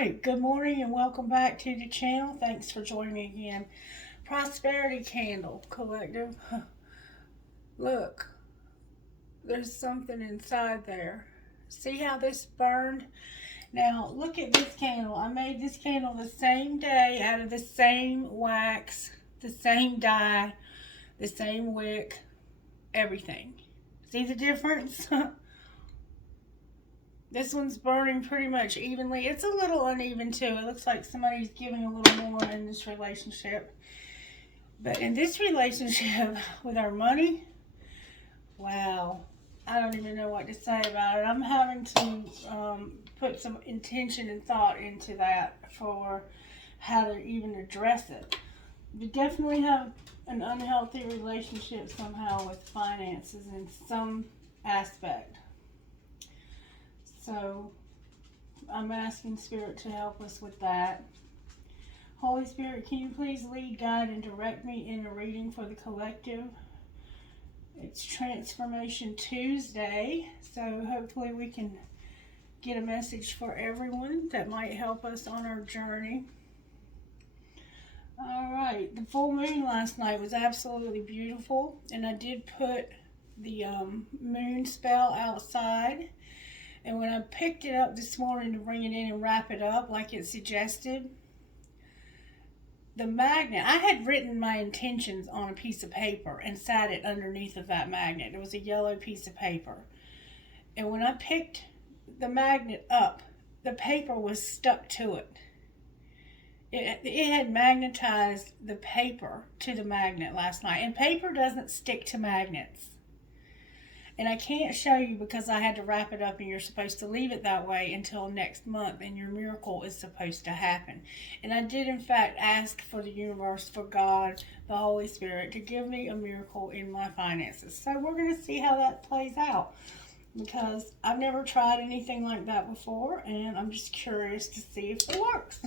right, good morning and welcome back to the channel. Thanks for joining me again. Prosperity Candle Collective. Look, there's something inside there. See how this burned? Now, look at this candle. I made this candle the same day out of the same wax, the same dye, the same wick, everything. See the difference? This one's burning pretty much evenly. It's a little uneven too. It looks like somebody's giving a little more in this relationship. But in this relationship with our money, wow, I don't even know what to say about it. I'm having to put some intention and thought into that for how to even address it. We definitely have an unhealthy relationship somehow with finances in some aspect. So I'm asking Spirit to help us with that. Holy Spirit, can you please lead, guide, and direct me in a reading for the collective? It's Transformation Tuesday, so hopefully we can get a message for everyone that might help us on our journey. All right, the full moon last night was absolutely beautiful, and I did put the moon spell outside. And when I picked it up this morning to bring it in and wrap it up like it suggested, the magnet, I had written my intentions on a piece of paper and sat it underneath of that magnet. It was a yellow piece of paper. And when I picked the magnet up, the paper was stuck to it. It had magnetized the paper to the magnet last night. And paper doesn't stick to magnets. And I can't show you because I had to wrap it up, and you're supposed to leave it that way until next month, and your miracle is supposed to happen. And I did, in fact, ask for the universe, for God, the Holy Spirit, to give me a miracle in my finances. So we're going to see how that plays out, because I've never tried anything like that before, and I'm just curious to see if it works.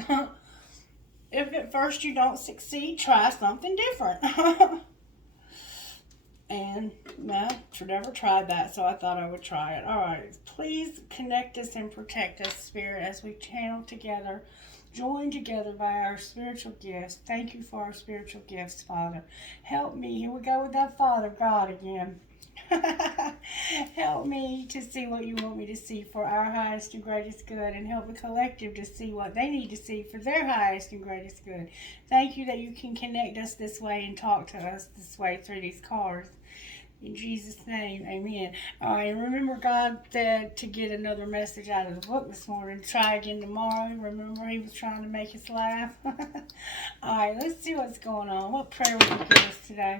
If at first you don't succeed, try something different. And I've never tried that, so I thought I would try it. All right, please connect us and protect us, Spirit, as we channel together, join together by our spiritual gifts. Thank you for our spiritual gifts, Father. Help me. Here we go with that Father, God again. Help me to see what you want me to see for our highest and greatest good, and help the collective to see what they need to see for their highest and greatest good. Thank you that you can connect us this way and talk to us this way through these cards. In Jesus' name, amen. All right, and remember, God said to get another message out of the book this morning. Try again tomorrow. Remember, he was trying to make us laugh. All right, let's see what's going on. What prayer will you give us today?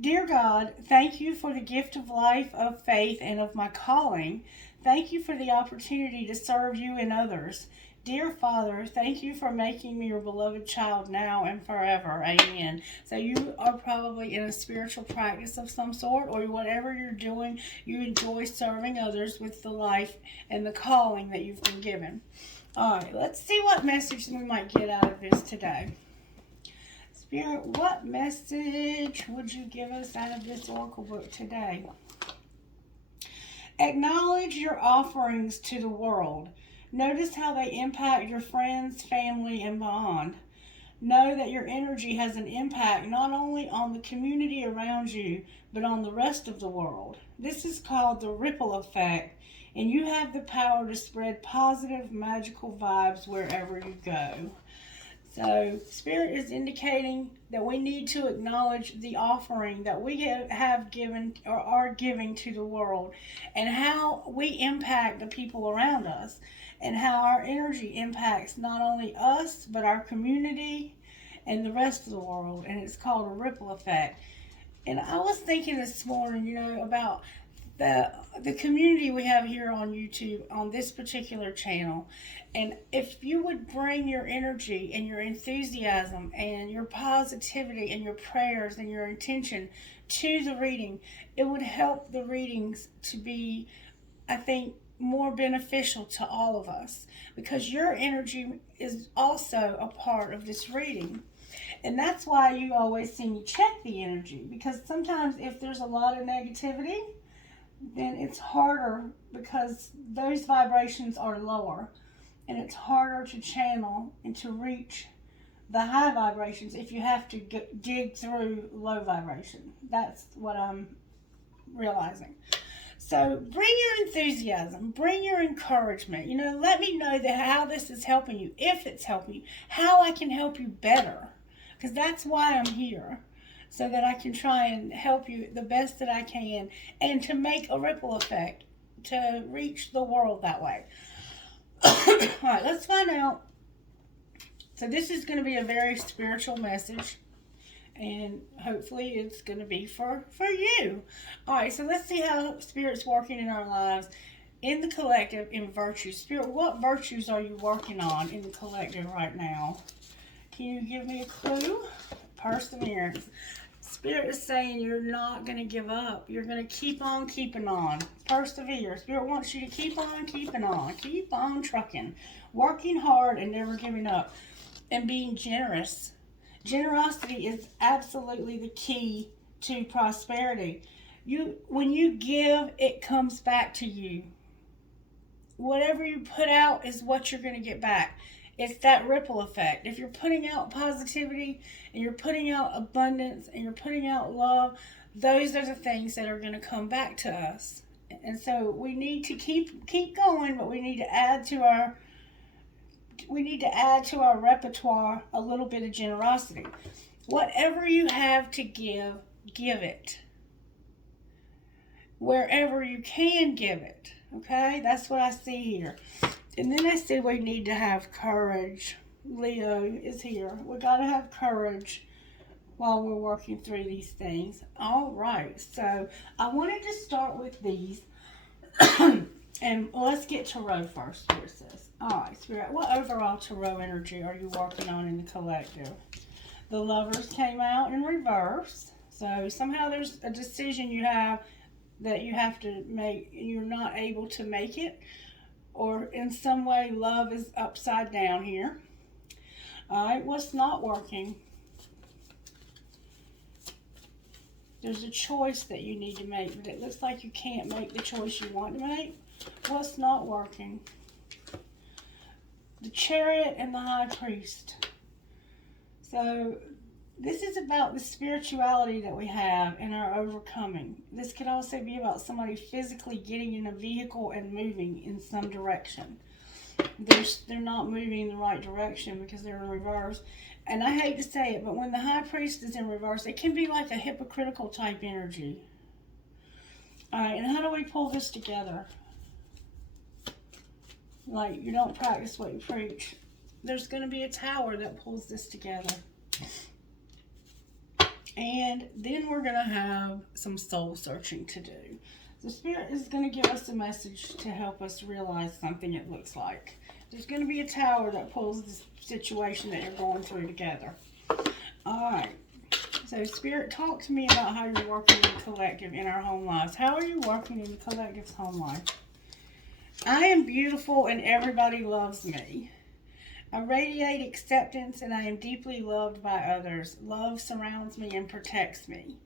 Dear God, thank you for the gift of life, of faith, and of my calling. Thank you for the opportunity to serve you and others. Dear Father, thank you for making me your beloved child now and forever. Amen. So you are probably in a spiritual practice of some sort, or whatever you're doing, you enjoy serving others with the life and the calling that you've been given. All right, let's see what message we might get out of this today. Spirit, what message would you give us out of this oracle book today? Acknowledge your offerings to the world. Notice how they impact your friends, family, and beyond. Know that your energy has an impact not only on the community around you, but on the rest of the world. This is called the ripple effect, and you have the power to spread positive, magical vibes wherever you go. So, Spirit is indicating that we need to acknowledge the offering that we have given or are giving to the world, and how we impact the people around us, and how our energy impacts not only us, but our community and the rest of the world. And it's called a ripple effect. And I was thinking this morning, about the community we have here on YouTube on this particular channel. And if you would bring your energy and your enthusiasm and your positivity and your prayers and your intention to the reading, it would help the readings to be, I think, more beneficial to all of us, because your energy is also a part of this reading. And that's why you always see me check the energy, because sometimes if there's a lot of negativity, then it's harder because those vibrations are lower. and it's harder to channel and to reach the high vibrations if you have to dig through low vibration. That's what I'm realizing. So bring your enthusiasm, bring your encouragement. Let me know how this is helping you, if it's helping you, how I can help you better. Because that's why I'm here, so that I can try and help you the best that I can, and to make a ripple effect, to reach the world that way. All right, let's find out. So this is going to be a very spiritual message, and hopefully it's going to be for you. All right, so let's see how Spirit's working in our lives, in the collective, in virtues. Spirit, what virtues are you working on in the collective right now? Can you give me a clue? Perseverance. Spirit is saying you're not going to give up. You're going to keep on keeping on. Persevere. Spirit wants you to keep on keeping on. Keep on trucking. Working hard and never giving up. And being generous. Generosity is absolutely the key to prosperity. When you give, it comes back to you. Whatever you put out is what you're going to get back. It's that ripple effect. If you're putting out positivity and you're putting out abundance and you're putting out love, those are the things that are going to come back to us. And so we need to keep going, but we need to add to our repertoire a little bit of generosity. Whatever you have to give, give it. Wherever you can, give it. Okay? That's what I see here. And then I see we need to have courage. Leo is here. We got to have courage while we're working through these things. All right. So I wanted to start with these. And let's get Tarot first, Spirit says. All right, Spirit, what overall Tarot energy are you working on in the collective? The Lovers came out in reverse. So somehow there's a decision you have that you have to make. You're not able to make it. Or in some way, love is upside down here. All right, what's not working? There's a choice that you need to make, but it looks like you can't make the choice you want to make. What's not working? The Chariot and the High Priest. So this is about the spirituality that we have and our overcoming. This could also be about somebody physically getting in a vehicle and moving in some direction. They're not moving in the right direction because they're in reverse. And I hate to say it, but when the High Priest is in reverse, it can be like a hypocritical type energy. All right, and how do we pull this together? Like, you don't practice what you preach. There's going to be a tower that pulls this together. And then we're going to have some soul searching to do. The Spirit is going to give us a message to help us realize something, it looks like. There's going to be a tower that pulls this situation that you're going through together. Alright. So Spirit, talk to me about how you're working in the collective in our home lives. How are you working in the collective's home life? I am beautiful and everybody loves me. I radiate acceptance and I am deeply loved by others. Love surrounds me and protects me.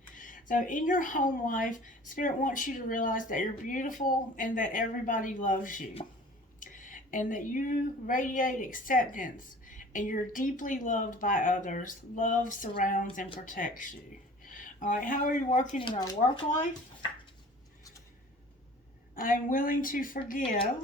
So in your home life, Spirit wants you to realize that you're beautiful and that everybody loves you. And that you radiate acceptance and you're deeply loved by others. Love surrounds and protects you. All right, how are you working in our work life? I am willing to forgive.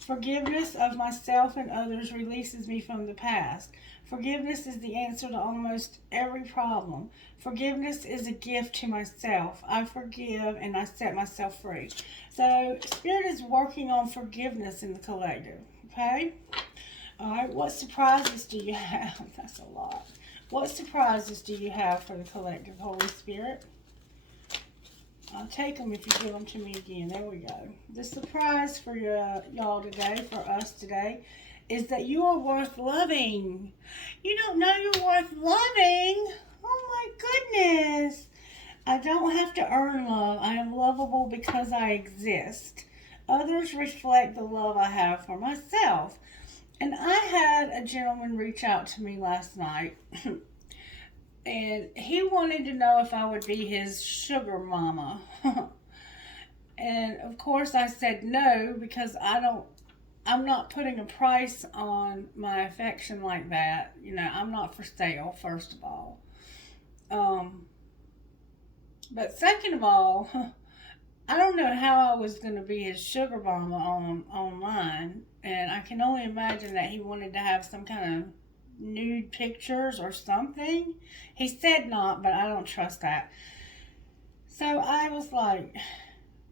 Forgiveness of myself and others releases me from the past. Forgiveness is the answer to almost every problem. Forgiveness is a gift to myself. I forgive and I set myself free. So Spirit is working on forgiveness in the collective. Okay? All right, what surprises do you have? That's a lot. What surprises do you have for the collective, Holy Spirit? I'll take them if you give them to me again. There we go. The surprise for y'all today, for us today, is that you are worth loving. You don't know you're worth loving. Oh my goodness. I don't have to earn love. I am lovable because I exist. Others reflect the love I have for myself. And I had a gentleman reach out to me last night. And he wanted to know if I would be his sugar mama. And of course I said no, because I don't I'm not putting a price on my affection like that. You know, I'm not for sale, first of all. Um, but second of all, I don't know how I was going to be his sugar mama on online, and I can only imagine that he wanted to have some kind of nude pictures or something. He said not, but I don't trust that. So I was like,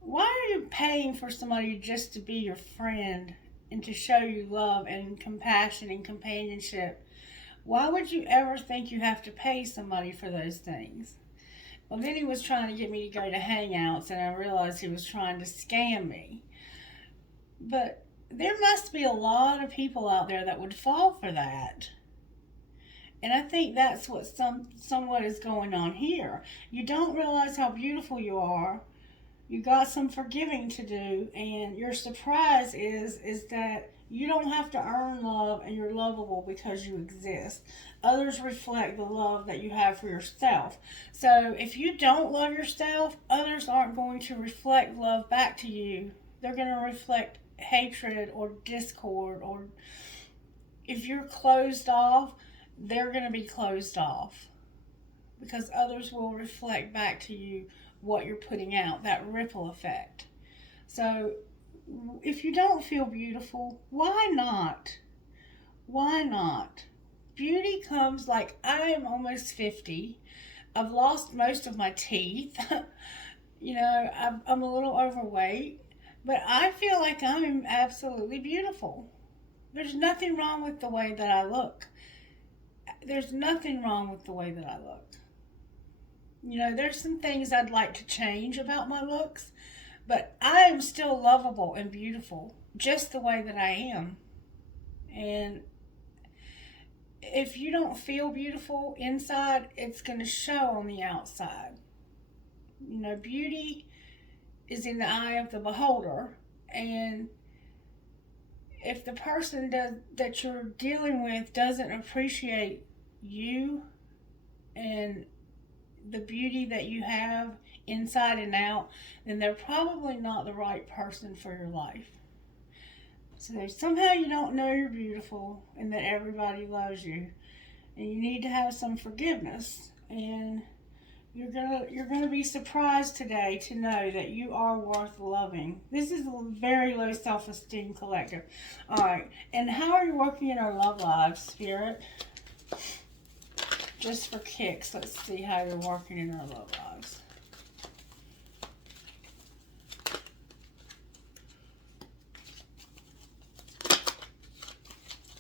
why are you paying for somebody just to be your friend and to show you love and compassion and companionship? Why would you ever think you have to pay somebody for those things? Well, then he was trying to get me to go to Hangouts, and I realized he was trying to scam me. But there must be a lot of people out there that would fall for that. And I think that's what somewhat is going on here. You don't realize how beautiful you are. You got some forgiving to do, and your surprise is that you don't have to earn love, and you're lovable because you exist. Others reflect the love that you have for yourself. So if you don't love yourself, others aren't going to reflect love back to you. They're going to reflect hatred or discord, or if you're closed off, they're going to be closed off because others will reflect back to you what you're putting out, that ripple effect. So if you don't feel beautiful, why not? Why not? Beauty comes, like, I am almost 50. I've lost most of my teeth. You know, I'm a little overweight, but I feel like I'm absolutely beautiful. There's nothing wrong with the way that I look. There's nothing wrong with the way that I look. You know, there's some things I'd like to change about my looks, but I am still lovable and beautiful just the way that I am. And if you don't feel beautiful inside, it's going to show on the outside. You know, beauty is in the eye of the beholder, and if the person that you're dealing with doesn't appreciate you and the beauty that you have inside and out, then they're probably not the right person for your life. So somehow you don't know you're beautiful and that everybody loves you, and you need to have some forgiveness. And you're gonna be surprised today to know that you are worth loving. This is a very low self-esteem collective. All right, and how are you working in our love lives, Spirit? Just for kicks, let's see how you're working in our love lives.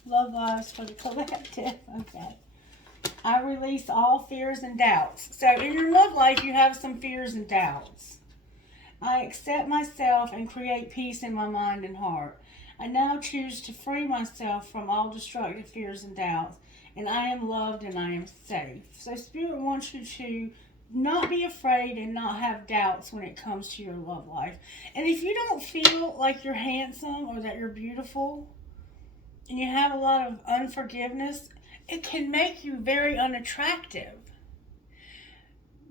Love lives for the collective. Okay. I release all fears and doubts. So in your love life, you have some fears and doubts. I accept myself and create peace in my mind and heart. I now choose to free myself from all destructive fears and doubts. And I am loved and I am safe. So Spirit wants you to not be afraid and not have doubts when it comes to your love life. And if you don't feel like you're handsome or that you're beautiful, and you have a lot of unforgiveness, it can make you very unattractive.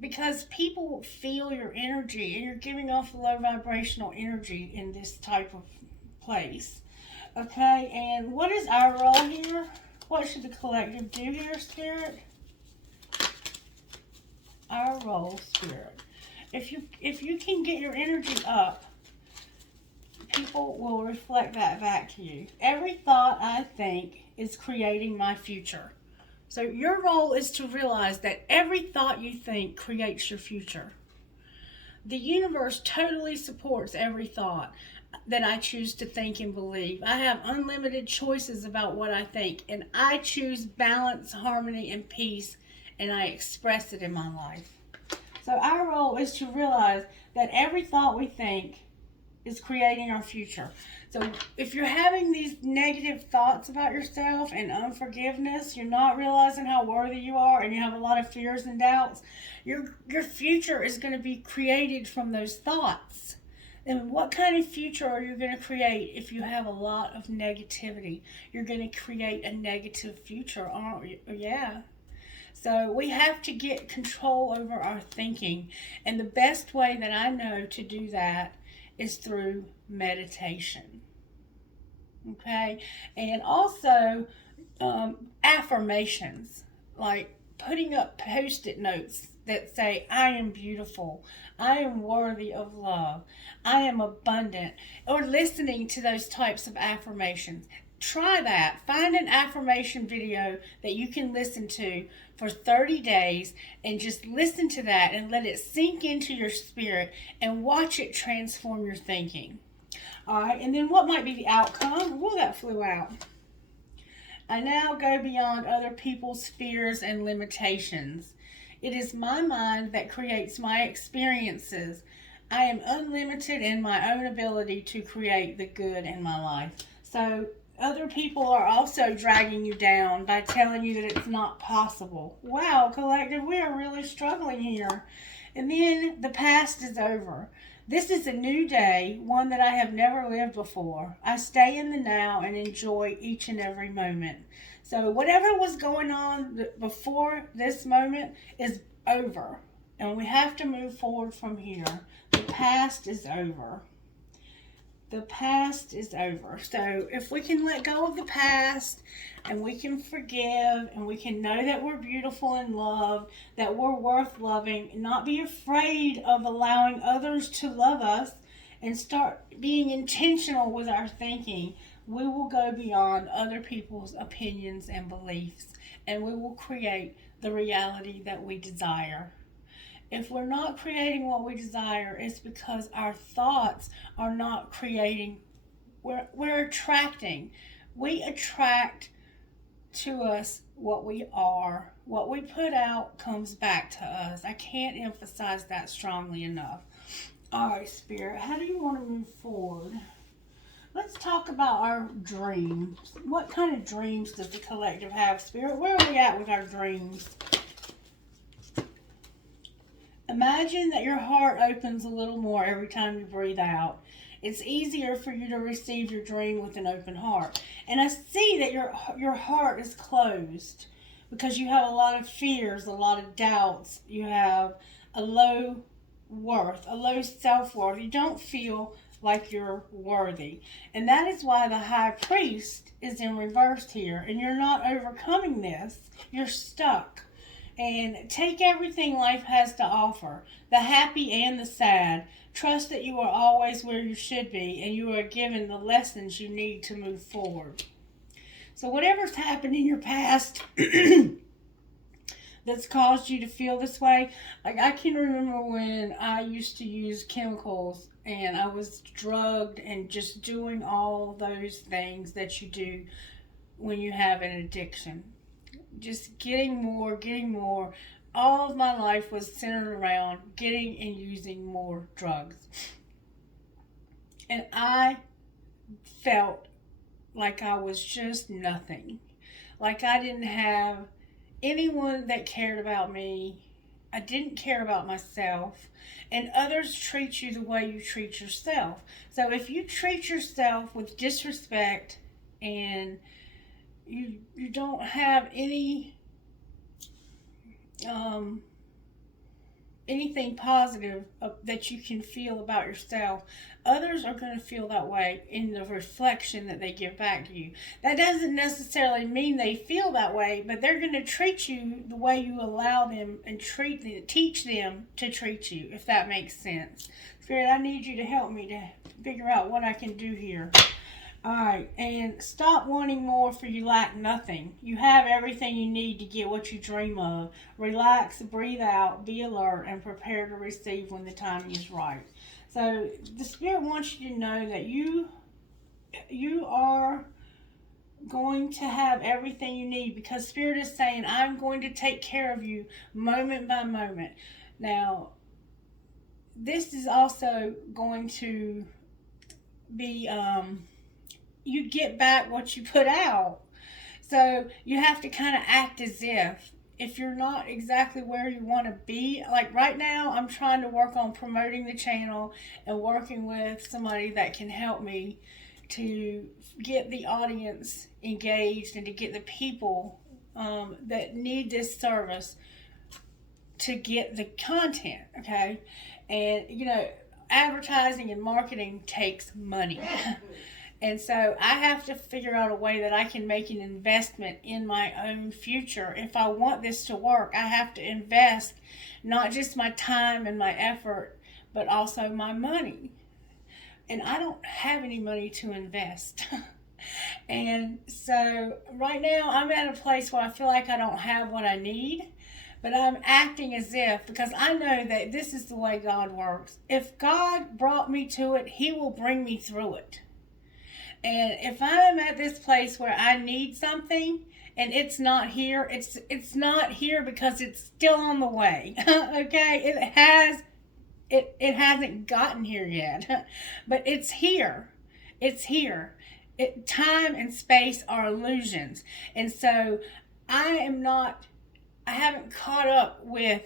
Because people feel your energy, and you're giving off low vibrational energy in this type of place. Okay, and what is our role here? What should the collective do here, Spirit? Our role, Spirit. If you can get your energy up, people will reflect that back to you. Every thought I think is creating my future. So your role is to realize that every thought you think creates your future. The universe totally supports every thought that I choose to think and believe. I have unlimited choices about what I think, and I choose balance, harmony, and peace, and I express it in my life. So our role is to realize that every thought we think is creating our future. So if you're having these negative thoughts about yourself and unforgiveness, you're not realizing how worthy you are, and you have a lot of fears and doubts, your future is going to be created from those thoughts. And what kind of future are you going to create if you have a lot of negativity? You're going to create a negative future, aren't you? Yeah. So we have to get control over our thinking. And the best way that I know to do that is through meditation. Okay, and also affirmations, like putting up post-it notes that say, I am beautiful, I am worthy of love, I am abundant, or listening to those types of affirmations. Try that. Find an affirmation video that you can listen to for 30 days and just listen to that and let it sink into your spirit and watch it transform your thinking. All right, and then what might be the outcome? Well, that flew out. I now go beyond other people's fears and limitations. It is my mind that creates my experiences. I am unlimited in my own ability to create the good in my life. So, other people are also dragging you down by telling you that it's not possible. Wow, collective, we are really struggling here. And then the past is over. This is a new day, one that I have never lived before. I stay in the now and enjoy each and every moment. So, whatever was going on before this moment is over. And we have to move forward from here. The past is over. The past is over. So if we can let go of the past and we can forgive and we can know that we're beautiful and loved, that we're worth loving, and not be afraid of allowing others to love us and start being intentional with our thinking, we will go beyond other people's opinions and beliefs, and we will create the reality that we desire. If we're not creating what we desire, it's because our thoughts are not creating. We're attracting. We attract to us what we are. What we put out comes back to us. I can't emphasize that strongly enough. All right, Spirit, how do you want to move forward? Let's talk about our dreams. What kind of dreams does the collective have, Spirit? Where are we at with our dreams? Imagine that your heart opens a little more every time you breathe out. It's easier for you to receive your dream with an open heart. And I see that your heart is closed because you have a lot of fears, a lot of doubts. You have a low worth, a low self-worth. You don't feel like you're worthy. And that is why the high priest is in reverse here. And you're not overcoming this. You're stuck. And take everything life has to offer, the happy and the sad. Trust that you are always where you should be and you are given the lessons you need to move forward. So whatever's happened in your past that's caused you to feel this way, like I can remember when I used to use chemicals and I was drugged and just doing all those things that you do when you have an addiction. Just getting more, getting more. All of my life was centered around getting and using more drugs. And I felt like I was just nothing. Like I didn't have anyone that cared about me. I didn't care about myself. And others treat you the way you treat yourself. So if you treat yourself with disrespect and you don't have anything positive that you can feel about yourself, others are going to feel that way in the reflection that they give back to you. That doesn't necessarily mean they feel that way, but they're going to treat you the way you allow them and teach them to treat you, if that makes sense. Spirit, I need you to help me to figure out what I can do here. Alright, and stop wanting more, for you lack nothing. You have everything you need to get what you dream of. Relax, breathe out, be alert, and prepare to receive when the timing is right. So the Spirit wants you to know that you are going to have everything you need, because Spirit is saying, I'm going to take care of you moment by moment. Now, this is also going to be you get back what you put out. So you have to kind of act as if you're not exactly where you want to be. Like right now, I'm trying to work on promoting the channel and working with somebody that can help me to get the audience engaged and to get the people that need this service to get the content, okay? And, advertising and marketing takes money. And so I have to figure out a way that I can make an investment in my own future. If I want this to work, I have to invest not just my time and my effort, but also my money. And I don't have any money to invest. And so right now I'm at a place where I feel like I don't have what I need, but I'm acting as if, because I know that this is the way God works. If God brought me to it, He will bring me through it. And if I'm at this place where I need something and it's not here, it's not here because it's still on the way. Okay? It hasn't gotten here yet. But it's here. It's here. Time and space are illusions. And so I haven't caught up with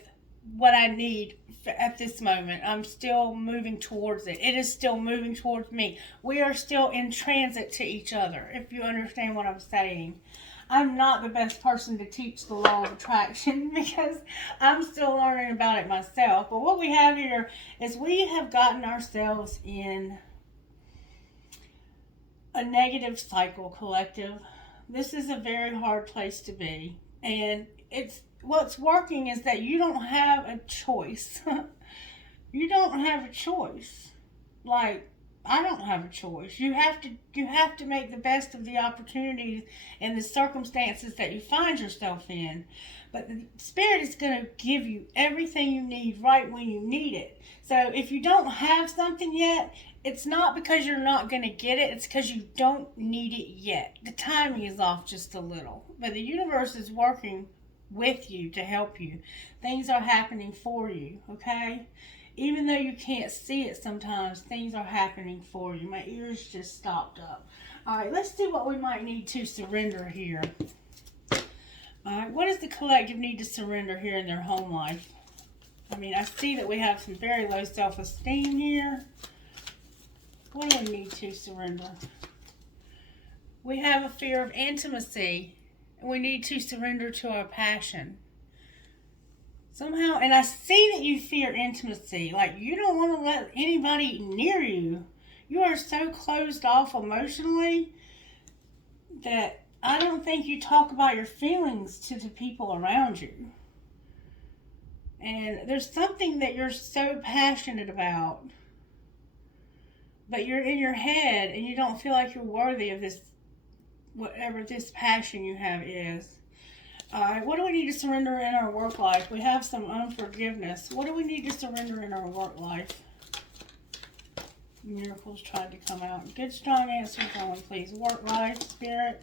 what I need at this moment. I'm still moving towards it. It is still moving towards me. We are still in transit to each other, if you understand what I'm saying. I'm not the best person to teach the law of attraction because I'm still learning about it myself. But what we have here is we have gotten ourselves in a negative cycle, collective. This is a very hard place to be. And what's working is that you don't have a choice. You don't have a choice. Like, I don't have a choice. You have to make the best of the opportunities and the circumstances that you find yourself in. But the Spirit is going to give you everything you need right when you need it. So if you don't have something yet, it's not because you're not going to get it. It's because you don't need it yet. The timing is off just a little. But the universe is working with you to help you. Things are happening for you, okay? Even though you can't see it sometimes, things are happening for you. My ears just stopped up. All right, let's see what we might need to surrender here. All right, what does the collective need to surrender here in their home life? I mean, I see that we have some very low self-esteem here. What do we need to surrender? We have a fear of intimacy. We need to surrender to our passion. Somehow, and I see that you fear intimacy. Like, you don't want to let anybody near you. You are so closed off emotionally that I don't think you talk about your feelings to the people around you. And there's something that you're so passionate about, but you're in your head and you don't feel like you're worthy of this, whatever this passion you have is. Alright, what do we need to surrender in our work life? We have some unforgiveness. What do we need to surrender in our work life? Miracles tried to come out. Good, strong answers only, please. Work life, Spirit.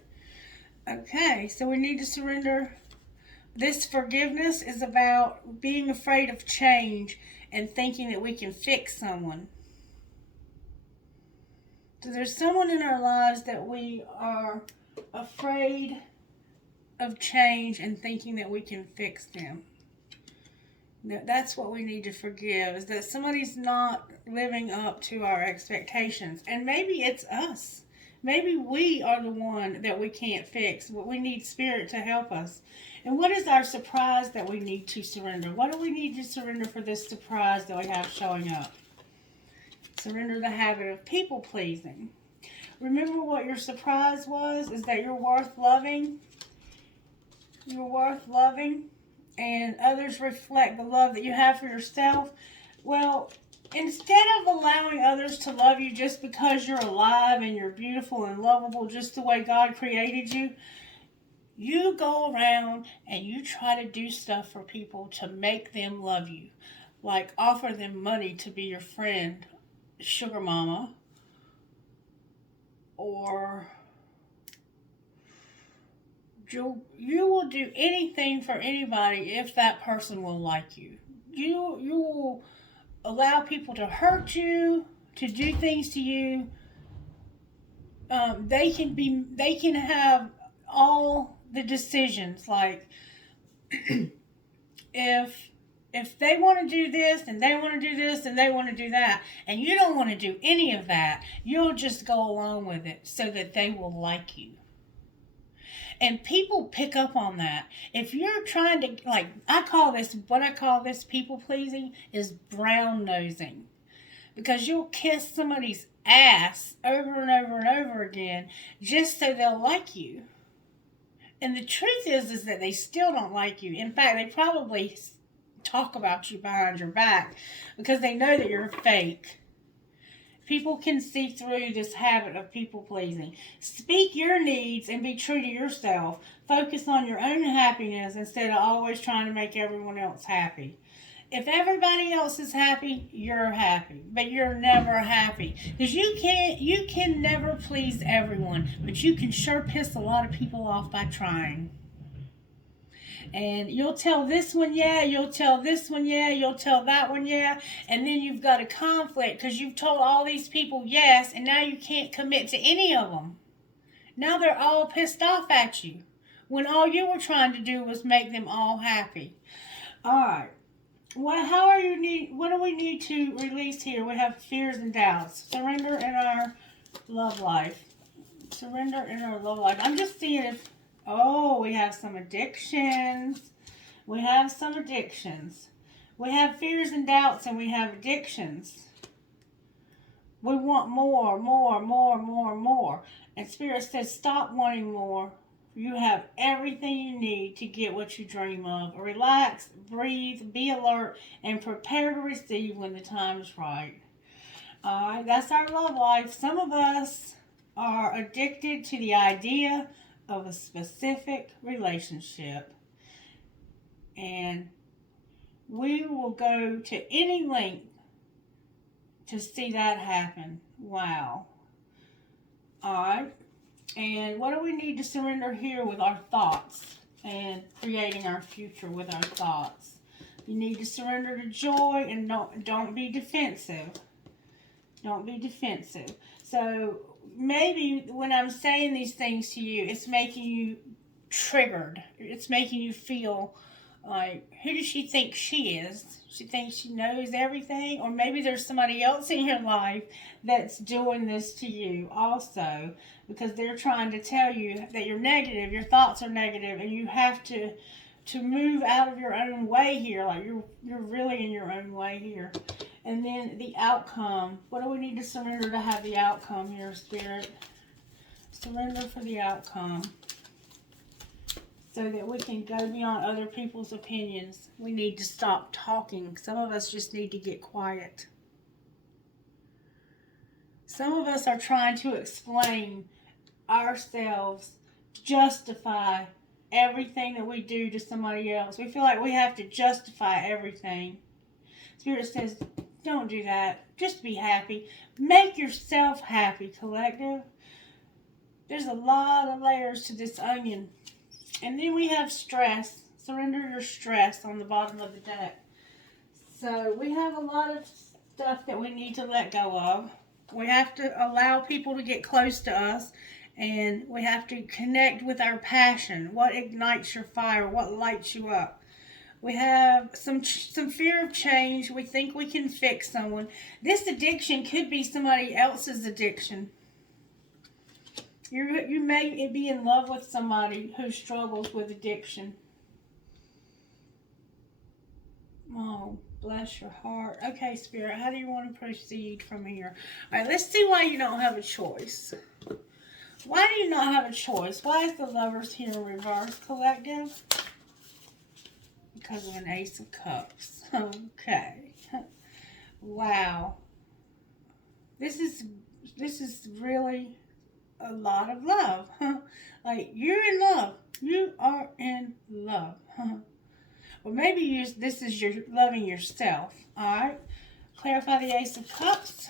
Okay, so we need to surrender. This forgiveness is about being afraid of change and thinking that we can fix someone. So there's someone in our lives that we are afraid of change and thinking that we can fix them. That's what we need to forgive, is that somebody's not living up to our expectations. And maybe it's us. Maybe we are the one that we can't fix, but we need Spirit to help us. And what is our surprise that we need to surrender? What do we need to surrender for this surprise that we have showing up? Surrender the habit of people pleasing. Remember what your surprise was, is that you're worth loving. You're worth loving, and others reflect the love that you have for yourself. Well, instead of allowing others to love you just because you're alive and you're beautiful and lovable just the way God created you, you go around and you try to do stuff for people to make them love you. Like offer them money to be your friend, sugar mama, or you will do anything for anybody if that person will like you. You will allow people to hurt you, to do things to you. They can have all the decisions. Like if they want to do this and they want to do this and they want to do that, and you don't want to do any of that, you'll just go along with it so that they will like you. And people pick up on that. If you're trying to, what I call this people pleasing is brown nosing. because you'll kiss somebody's ass over and over and over again just so they'll like you. And the truth is that they still don't like you. In fact, they probably talk about you behind your back because they know that you're fake. People can see through this habit of people pleasing. Speak your needs and be true to yourself. Focus on your own happiness instead of always trying to make everyone else happy. If everybody else is happy, you're happy, but you're never happy because you can never please everyone, but you can sure piss a lot of people off by trying. And you'll tell this one yeah, you'll tell this one yeah, you'll tell that one yeah, and then you've got a conflict because you've told all these people yes, and now you can't commit to any of them. Now they're all pissed off at you when all you were trying to do was make them all happy. All right. What do we need to release here? We have fears and doubts. Surrender in our love life. Surrender in our love life. I'm just seeing if, we have some addictions. We have some addictions. We have fears and doubts, and we have addictions. We want more, more, more, more, more. And Spirit says, stop wanting more. You have everything you need to get what you dream of. Relax, breathe, be alert, and prepare to receive when the time is right. Alright, that's our love life. Some of us are addicted to the idea of a specific relationship. And we will go to any length to see that happen. Wow. Alright. And what do we need to surrender here with our thoughts and creating our future with our thoughts? You need to surrender to joy and don't be defensive. Don't be defensive. So maybe when I'm saying these things to you, it's making you triggered. It's making you feel like, who does she think she is? She thinks she knows everything? Or maybe there's somebody else in your life that's doing this to you also, because they're trying to tell you that you're negative, your thoughts are negative, and you have to move out of your own way here. Like you're really in your own way here. And then the outcome. What do we need to surrender to have the outcome here, Spirit? Surrender for the outcome, so that we can go beyond other people's opinions. We need to stop talking. Some of us just need to get quiet. Some of us are trying to explain ourselves, justify everything that we do to somebody else. We feel like we have to justify everything. Spirit says, don't do that. Just be happy. Make yourself happy, collective. There's a lot of layers to this onion. And then we have stress. Surrender your stress on the bottom of the deck. So we have a lot of stuff that we need to let go of. We have to allow people to get close to us. And we have to connect with our passion. What ignites your fire? What lights you up? We have some fear of change. We think we can fix someone. This addiction could be somebody else's addiction. You may be in love with somebody who struggles with addiction. Oh, bless your heart. Okay, Spirit, how do you want to proceed from here? All right, let's see why you don't have a choice. Why do you not have a choice? Why is the Lovers here in reverse, collective? Because of an Ace of Cups. Okay. Wow. This is really a lot of love. Like, you're in love. You are in love. Or maybe this is your loving yourself. Alright. Clarify the Ace of Cups.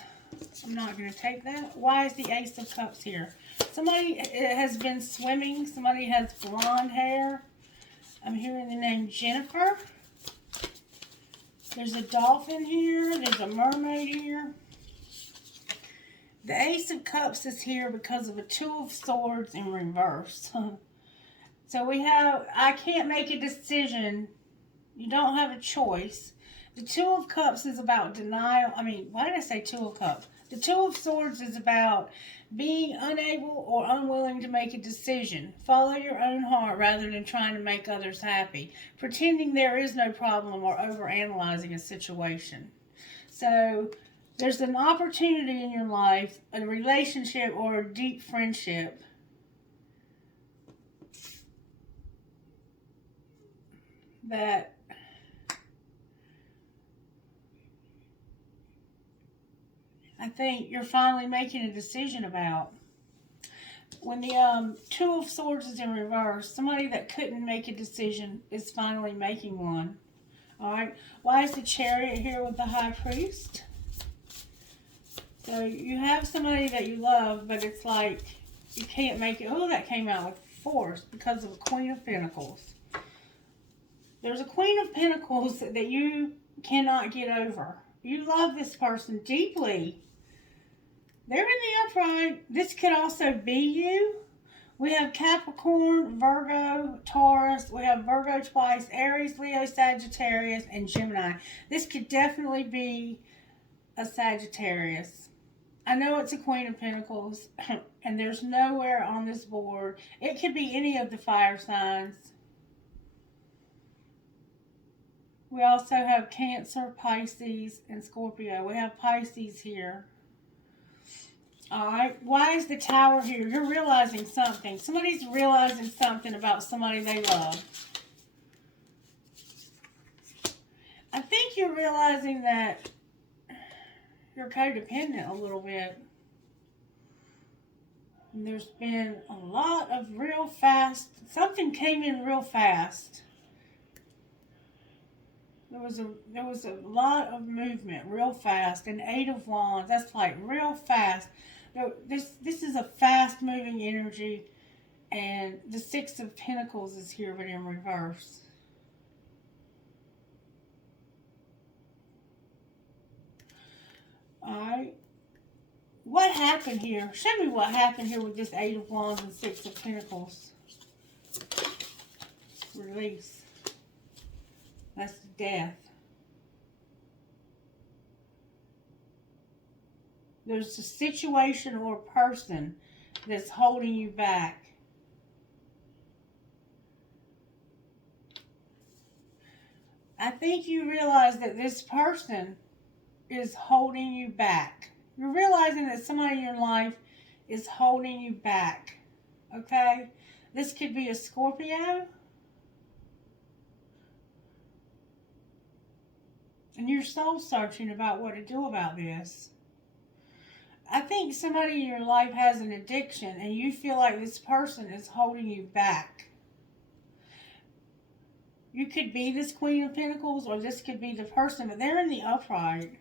I'm not going to take that. Why is the Ace of Cups here? Somebody has been swimming. Somebody has blonde hair. I'm hearing the name Jennifer. There's a dolphin here. There's a mermaid here. The Ace of Cups is here because of a Two of Swords in reverse. So we have, I can't make a decision. You don't have a choice. The Two of Cups is about denial. Why did I say Two of Cups? The Two of Swords is about being unable or unwilling to make a decision. Follow your own heart rather than trying to make others happy. Pretending there is no problem or overanalyzing a situation. So There's an opportunity in your life, a relationship or a deep friendship that I think you're finally making a decision about. When the Two of Swords is in reverse, somebody that couldn't make a decision is finally making one. Alright, why is the Chariot here with the High Priest? So you have somebody that you love, but it's like you can't make it. Oh, that came out with force because of a Queen of Pentacles. There's a Queen of Pentacles that you cannot get over. You love this person deeply. They're in the upright. This could also be you. We have Capricorn, Virgo, Taurus. We have Virgo twice, Aries, Leo, Sagittarius, and Gemini. This could definitely be a Sagittarius. I know it's a Queen of Pentacles, and there's nowhere on this board. It could be any of the fire signs. We also have Cancer, Pisces, and Scorpio. We have Pisces here. Alright, why is the Tower here? You're realizing something. Somebody's realizing something about somebody they love. I think you're realizing that you're codependent a little bit. And there's been a lot of real fast, something came in real fast. There was a lot of movement real fast. And 8 of Wands, that's like real fast. This is a fast moving energy, and the 6 of Pentacles is here but in reverse. Alright. What happened here? Show me what happened here with this 8 of Wands and 6 of Pentacles. Release. That's death. There's a situation or a person that's holding you back. I think you realize that this person is holding you back. You're realizing that somebody in your life is holding you back. Okay? This could be a Scorpio. And you're soul searching about what to do about this. I think somebody in your life has an addiction and you feel like this person is holding you back. You could be this Queen of Pentacles or this could be the person, but they're in the upright.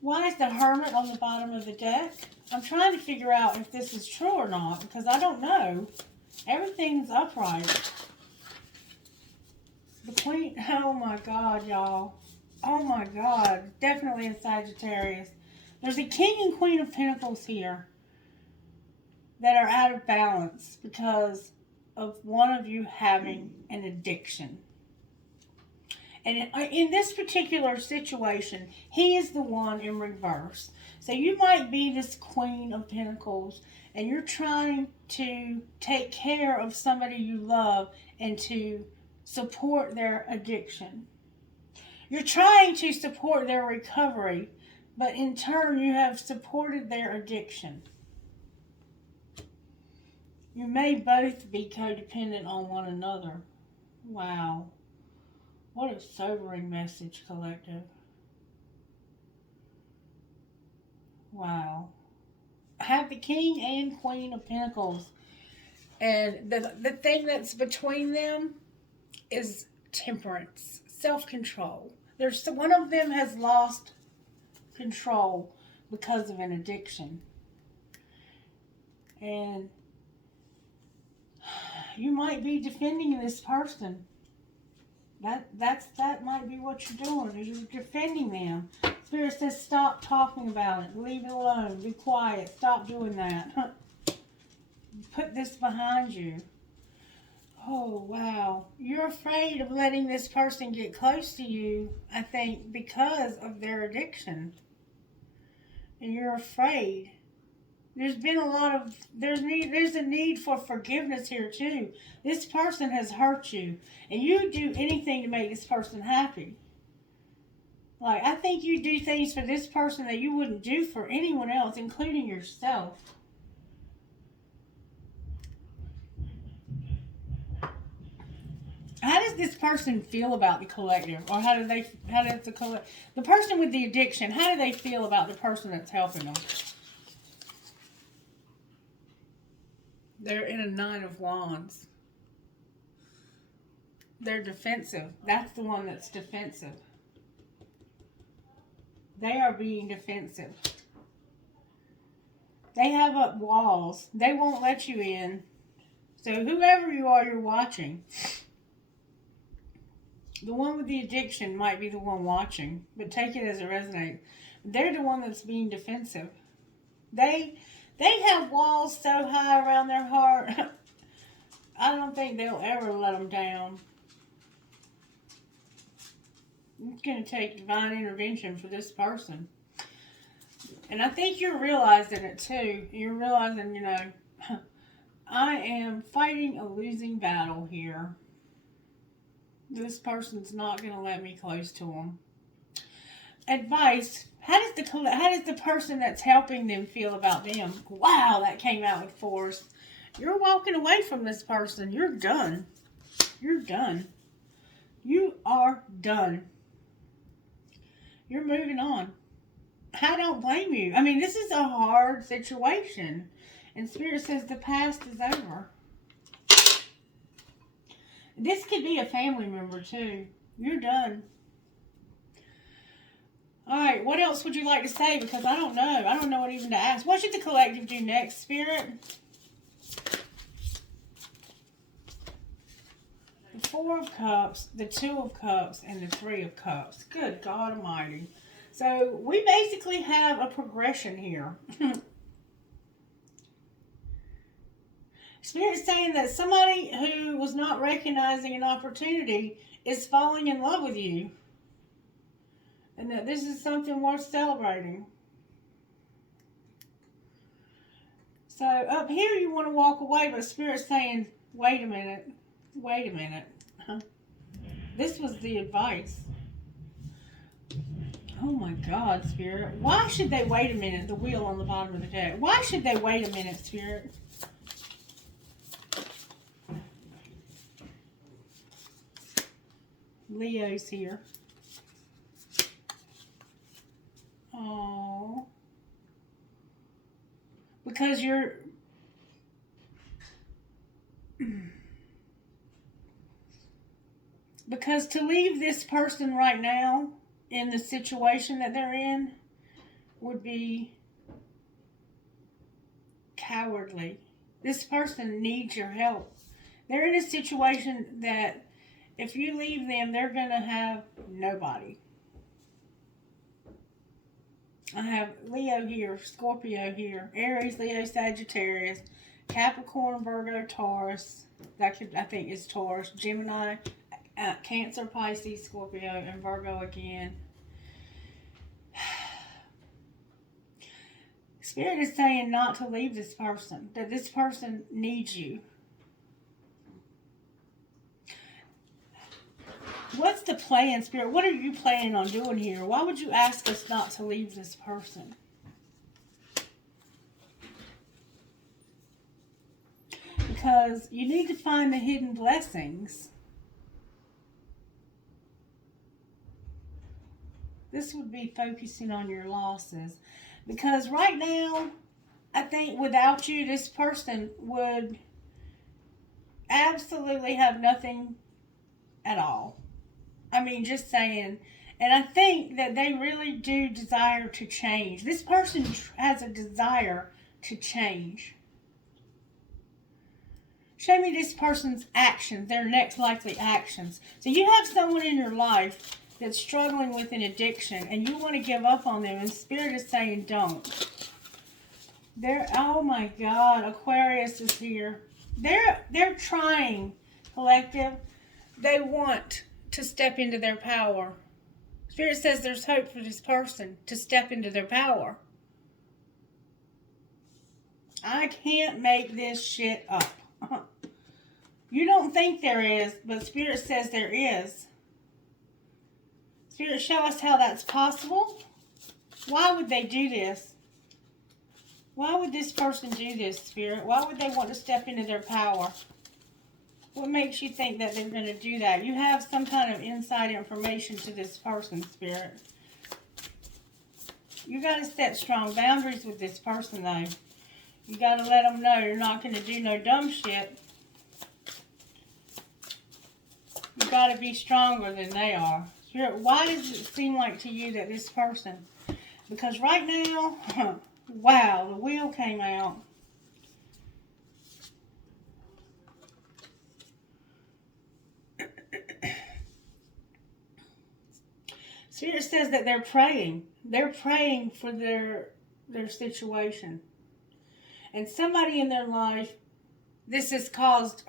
Why is the Hermit on the bottom of the deck? I'm trying to figure out if this is true or not because I don't know. Everything's upright. The Queen, oh my God, y'all. Oh my God, definitely a Sagittarius. There's a King and Queen of Pentacles here that are out of balance because of one of you having an addiction. And in this particular situation, he is the one in reverse. So you might be this Queen of Pentacles and you're trying to take care of somebody you love and to support their addiction. You're trying to support their recovery, but in turn you have supported their addiction. You may both be codependent on one another. Wow. What a sobering message, collective. Wow. I have the King and Queen of Pentacles. And the thing that's between them is temperance, self-control. One of them has lost control because of an addiction. And you might be defending this person. That might be what you're doing. You're defending them. Spirit says stop talking about it. Leave it alone. Be quiet. Stop doing that. Put this behind you. Oh, wow. You're afraid of letting this person get close to you, I think, because of their addiction. And you're afraid. There's been a lot of, there's a need for forgiveness here too. This person has hurt you. And you do anything to make this person happy. Like, I think you do things for this person that you wouldn't do for anyone else, including yourself. How does this person feel about the collective? Or how does the person with the addiction, how do they feel about the person that's helping them? They're in a 9 of Wands. They're defensive. That's the one that's defensive. They are being defensive. They have up walls. They won't let you in. So whoever you are, you're watching. The one with the addiction might be the one watching, but take it as it resonates. They're the one that's being defensive. They have walls so high around their heart. I don't think they'll ever let them down. It's going to take divine intervention for this person. And I think you're realizing it too. You're realizing, you know, I am fighting a losing battle here. This person's not going to let me close to them. Advice. How does the person that's helping them feel about them? Wow, that came out with force. You're walking away from this person. You're done. You're done. You are done. You're moving on. I don't blame you. I mean, this is a hard situation. And Spirit says the past is over. This could be a family member too. You're done. Alright, what else would you like to say? Because I don't know. I don't know what even to ask. What should the collective do next, Spirit? The 4 of Cups, the 2 of Cups, and the 3 of Cups. Good God Almighty. So, we basically have a progression here. Spirit's saying that somebody who was not recognizing an opportunity is falling in love with you. And that this is something worth celebrating. So up here you want to walk away, but Spirit's saying, wait a minute. Wait a minute. This was the advice. Oh my God, Spirit. Why should they wait a minute? The wheel on the bottom of the deck. Why should they wait a minute, Spirit? Leo's here. Oh. Because you're... Because to leave this person right now in the situation that they're in would be cowardly. This person needs your help. They're in a situation that if you leave them, they're going to have nobody. I have Leo here, Scorpio here, Aries, Leo, Sagittarius, Capricorn, Virgo, Taurus. That could, I think, is Taurus, Gemini, Cancer, Pisces, Scorpio, and Virgo again. Spirit is saying not to leave this person, that this person needs you. What's the plan, Spirit? What are you planning on doing here? Why would you ask us not to leave this person? Because you need to find the hidden blessings. This would be focusing on your losses. Because right now, I think without you, this person would absolutely have nothing at all. I mean, just saying. And I think that they really do desire to change. This person has a desire to change. Show me this person's actions, their next likely actions. So you have someone in your life that's struggling with an addiction and you want to give up on them, and Spirit is saying don't. Oh my God, Aquarius is here. They're trying, collective. They want to step into their power. Spirit says there's hope for this person to step into their power. I can't make this shit up. You don't think there is, but Spirit says there is. Spirit, show us how that's possible. Why would they do this? Why would this person do this, Spirit? Why would they want to step into their power? What makes you think that they're going to do that? You have some kind of inside information to this person, Spirit. You got to set strong boundaries with this person, though. You got to let them know you're not going to do no dumb shit. You got to be stronger than they are. Spirit, why does it seem like to you that this person... Because right now, wow, the wheel came out. Spirit says that they're praying. They're praying for their situation. And somebody in their life, this has caused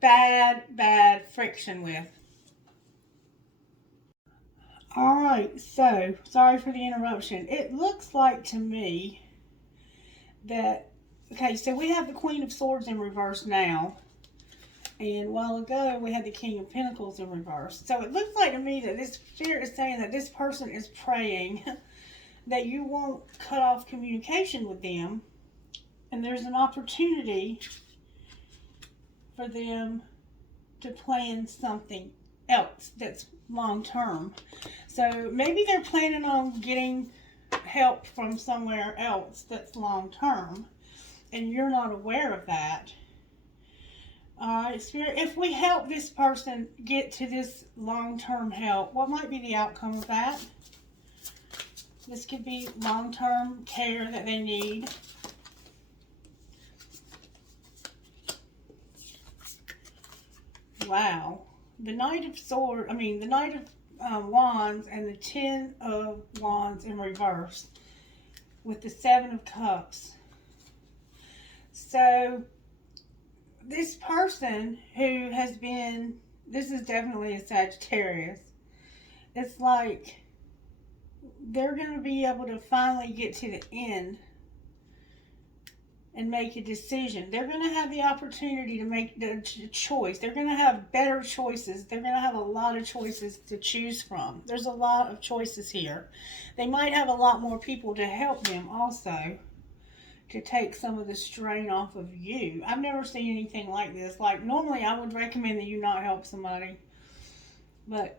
bad friction with. Alright, so, sorry for the interruption. It looks like to me that, okay, so we have the Queen of Swords in reverse now. And a while ago, we had the King of Pentacles in reverse. So it looks like to me that this Spirit is saying that this person is praying that you won't cut off communication with them. And there's an opportunity for them to plan something else that's long term. So maybe they're planning on getting help from somewhere else that's long term, and you're not aware of that. Alright, Spirit, if we help this person get to this long term help, what might be the outcome of that? This could be long term care that they need. Wow. The Knight of Swords, the Knight of Wands and the Ten of Wands in reverse with the Seven of Cups. So, this person who has been, this is definitely a Sagittarius. It's like they're going to be able to finally get to the end and make a decision. They're going to have the opportunity to make the choice. They're going to have better choices. They're going to have a lot of choices to choose from. There's a lot of choices here. They might have a lot more people to help them also, to take some of the strain off of you. I've never seen anything like this. Like, normally I would recommend that you not help somebody. But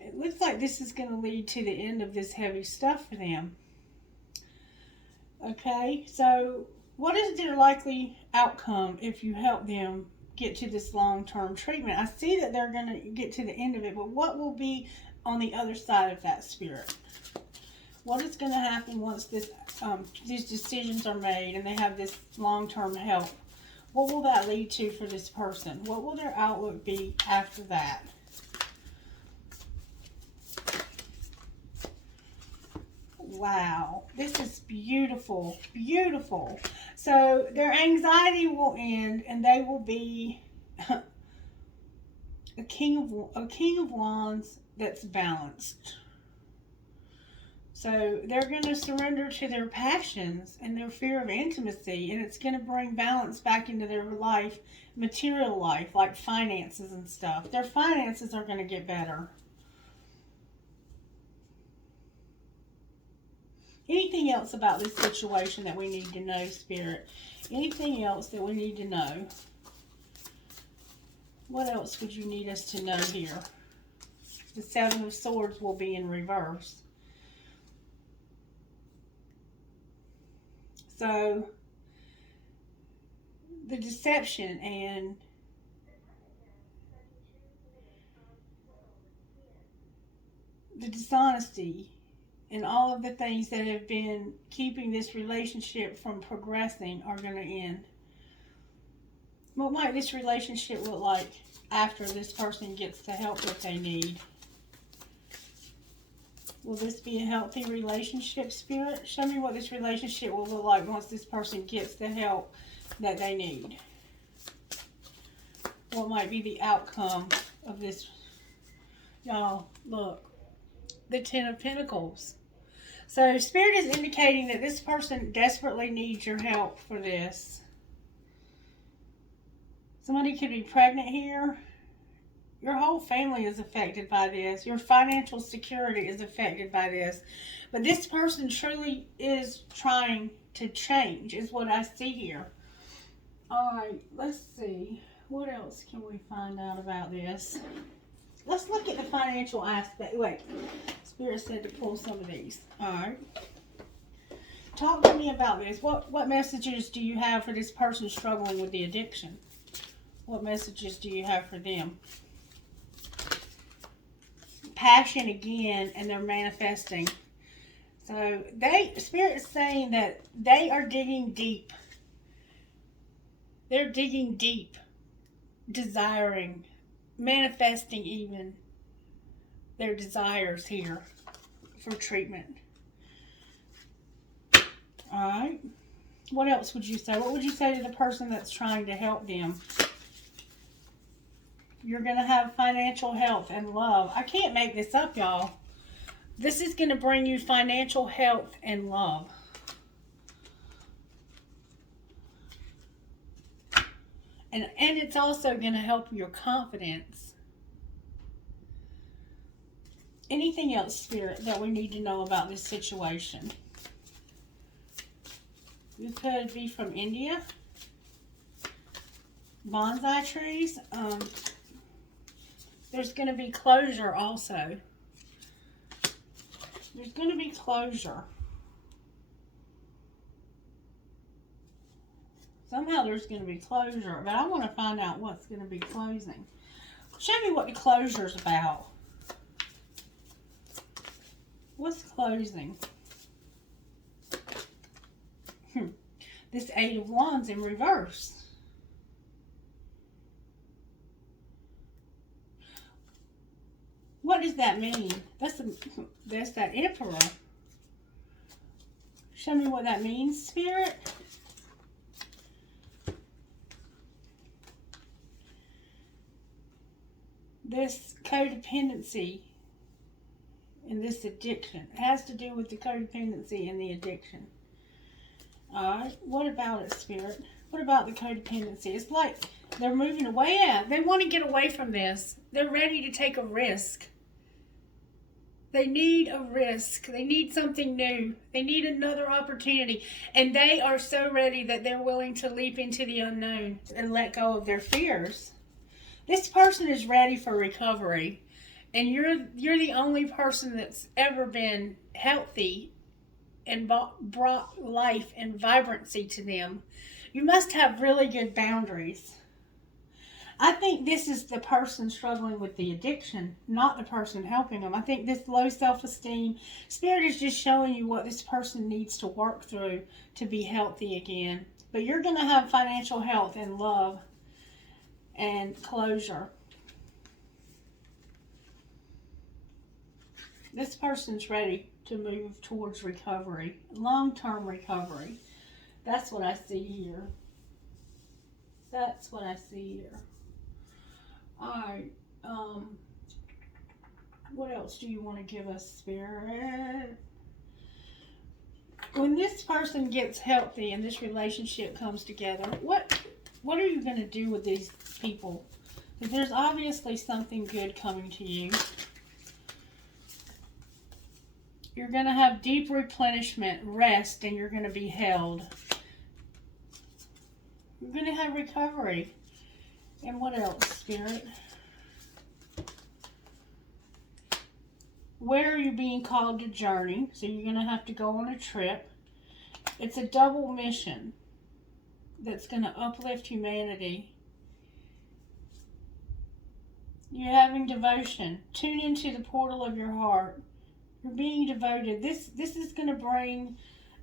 it looks like this is going to lead to the end of this heavy stuff for them. Okay, so what is their likely outcome if you help them get to this long-term treatment? I see that they're going to get to the end of it, but what will be on the other side of that, Spirit? What is going to happen once these decisions are made and they have this long-term help? What will that lead to for this person? What will their outlook be after that? Wow, this is beautiful, beautiful. So their anxiety will end, and they will be a king of wands that's balanced. So they're going to surrender to their passions and their fear of intimacy, and it's going to bring balance back into their life, material life, like finances and stuff. Their finances are going to get better. Anything else about this situation that we need to know, Spirit? Anything else that we need to know? What else would you need us to know here? The Seven of Swords will be in reverse. So, the deception and the dishonesty and all of the things that have been keeping this relationship from progressing are going to end. What might this relationship look like after this person gets the help that they need? Will this be a healthy relationship, Spirit? Show me what this relationship will look like once this person gets the help that they need. What might be the outcome of this? Y'all, look. The Ten of Pentacles. So Spirit is indicating that this person desperately needs your help for this. Somebody could be pregnant here, Your whole family is affected by this. Your financial security is affected by this. But this person truly is trying to change, is what I see here. Alright, let's see. What else can we find out about this? Let's look at the financial aspect. Wait, Spirit said to pull some of these. Alright. Talk to me about this. What messages do you have for this person struggling with the addiction? What messages do you have for them? Passion again, and they're manifesting. So Spirit is saying that they are digging deep. They're digging deep, desiring, manifesting even their desires here for treatment. Alright. What else would you say? What would you say to the person that's trying to help them? You're going to have financial health and love. I can't make this up, y'all. This is going to bring you financial health and love. And it's also going to help your confidence. Anything else, Spirit, that we need to know about this situation? You could be from India. Bonsai trees. There's going to be closure also. There's going to be closure. Somehow there's going to be closure, but I want to find out what's going to be closing. Show me what the closure's about. What's closing? This Eight of Wands in reverse. What does that mean? That's that Emperor. Show me what that means, Spirit. This codependency and this addiction. It has to do with the codependency and the addiction. Alright, what about it, Spirit? What about the codependency? It's like they're moving away. Yeah, they want to get away from this. They're ready to take a risk. They need a risk. They need something new. They need another opportunity. And they are so ready that they're willing to leap into the unknown and let go of their fears. This person is ready for recovery. And you're the only person that's ever been healthy and brought life and vibrancy to them. You must have really good boundaries. I think this is the person struggling with the addiction, not the person helping them. I think this low self-esteem, Spirit is just showing you what this person needs to work through to be healthy again. But you're going to have financial health and love and closure. This person's ready to move towards recovery, long-term recovery. That's what I see here. That's what I see here. Alright, what else do you want to give us, Spirit? When this person gets healthy and this relationship comes together, what are you going to do with these people? Because there's obviously something good coming to you. You're going to have deep replenishment, rest, and you're going to be held. You're going to have recovery. And what else, Spirit? Where are you being called to journey? So you're going to have to go on a trip. It's a double mission that's going to uplift humanity. You're having devotion. Tune into the portal of your heart. You're being devoted. This is going to bring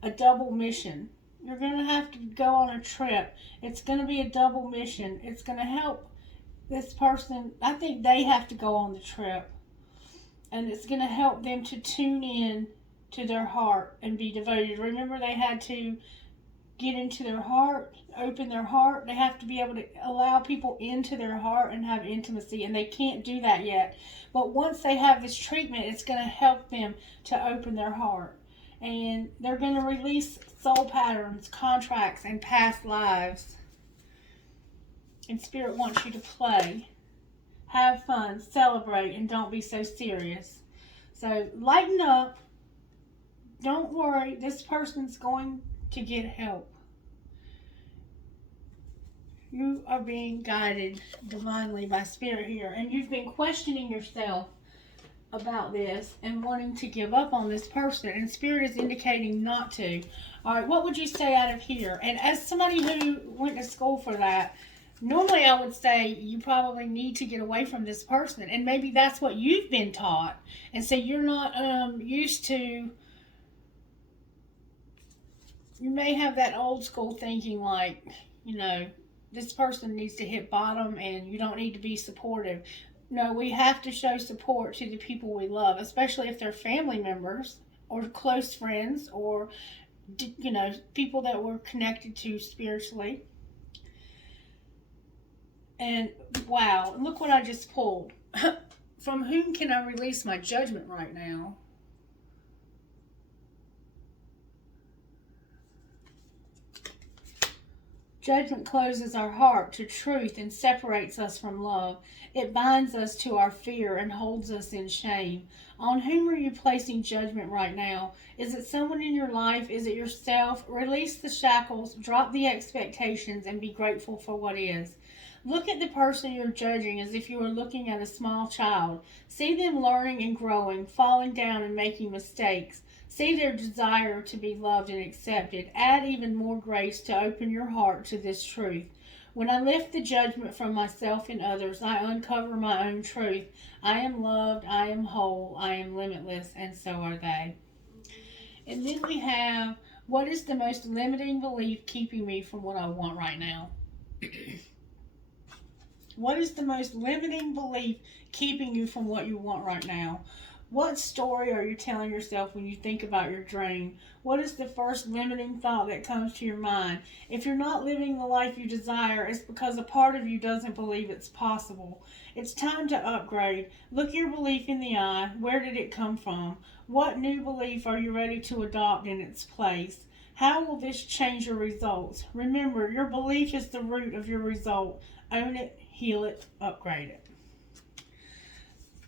a double mission. You're going to have to go on a trip. It's going to be a double mission. It's going to help this person. I think they have to go on the trip. And it's going to help them to tune in to their heart and be devoted. Remember, they had to get into their heart, open their heart. They have to be able to allow people into their heart and have intimacy. And they can't do that yet. But once they have this treatment, it's going to help them to open their heart. And they're going to release soul patterns, contracts, and past lives. And Spirit wants you to play. have fun, celebrate, and don't be so serious. So lighten up. Don't worry. This person's going to get help. You are being guided divinely by Spirit here, and you've been questioning yourself about this and wanting to give up on this person, and Spirit is indicating not to. All right, what would you say out of here? And as somebody who went to school for that, normally I would say you probably need to get away from this person, and maybe that's what you've been taught, and so you're not used to. You may have that old school thinking, like, this person needs to hit bottom and you don't need to be supportive. No, we have to show support to the people we love, especially if they're family members or close friends or, people that we're connected to spiritually. And wow, look what I just pulled. From whom can I release my judgment right now? Judgment closes our heart to truth and separates us from love. It binds us to our fear and holds us in shame. On whom are you placing judgment right now? Is it someone in your life? Is it yourself? Release the shackles, drop the expectations, and be grateful for what is. Look at the person you're judging as if you were looking at a small child. See them learning and growing, falling down and making mistakes. See their desire to be loved and accepted. Add even more grace to open your heart to this truth. When I lift the judgment from myself and others, I uncover my own truth. I am loved, I am whole, I am limitless, and so are they. And then we have, what is the most limiting belief keeping me from what I want right now? What is the most limiting belief keeping you from what you want right now? What story are you telling yourself when you think about your dream? What is the first limiting thought that comes to your mind? If you're not living the life you desire, it's because a part of you doesn't believe it's possible. It's time to upgrade. Look your belief in the eye. Where did it come from? What new belief are you ready to adopt in its place? How will this change your results? Remember, your belief is the root of your result. Own it, heal it, upgrade it.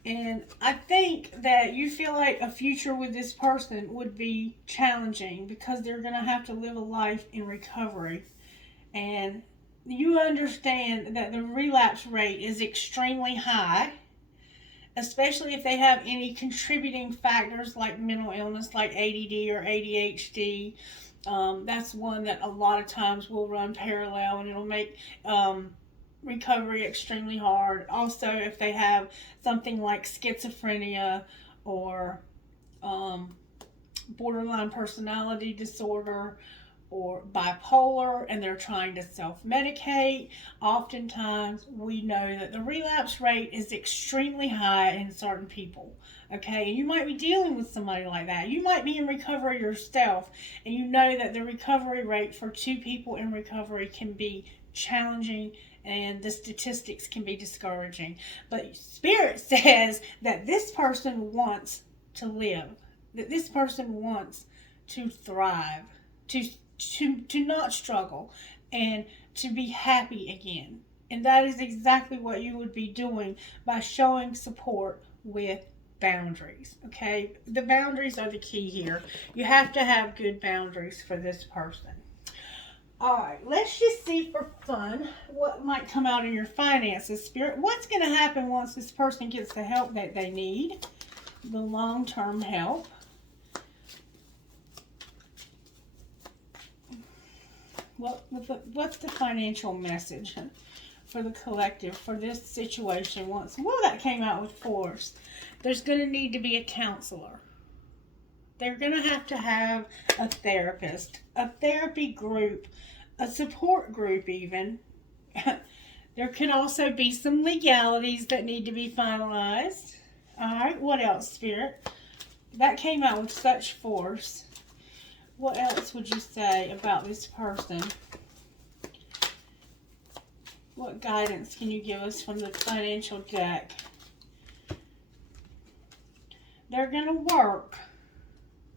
And I think that you feel like a future with this person would be challenging because they're going to have to live a life in recovery. And you understand that the relapse rate is extremely high, especially if they have any contributing factors like mental illness, like ADD or ADHD. That's one that a lot of times will run parallel, and it'll make recovery extremely hard. Also, if they have something like schizophrenia or borderline personality disorder or bipolar, and they're trying to self-medicate, oftentimes we know that the relapse rate is extremely high in certain people. Okay, and you might be dealing with somebody like that. You might be in recovery yourself, and you know that the recovery rate for two people in recovery can be challenging, and the statistics can be discouraging. But Spirit says that this person wants to live, that this person wants to thrive, to not struggle, and to be happy again. And that is exactly what you would be doing by showing support with boundaries. Okay, the boundaries are the key here. You have to have good boundaries for this person. Alright, let's just see for fun what might come out in your finances, Spirit. What's going to happen once this person gets the help that they need? The long-term help. What's the financial message for the collective for this situation? Well, that came out with force. There's going to need to be a counselor. They're going to have a therapist, a therapy group, a support group even. There can also be some legalities that need to be finalized. All right, what else, Spirit? That came out with such force. What else would you say about this person? What guidance can you give us from the financial deck? They're going to work,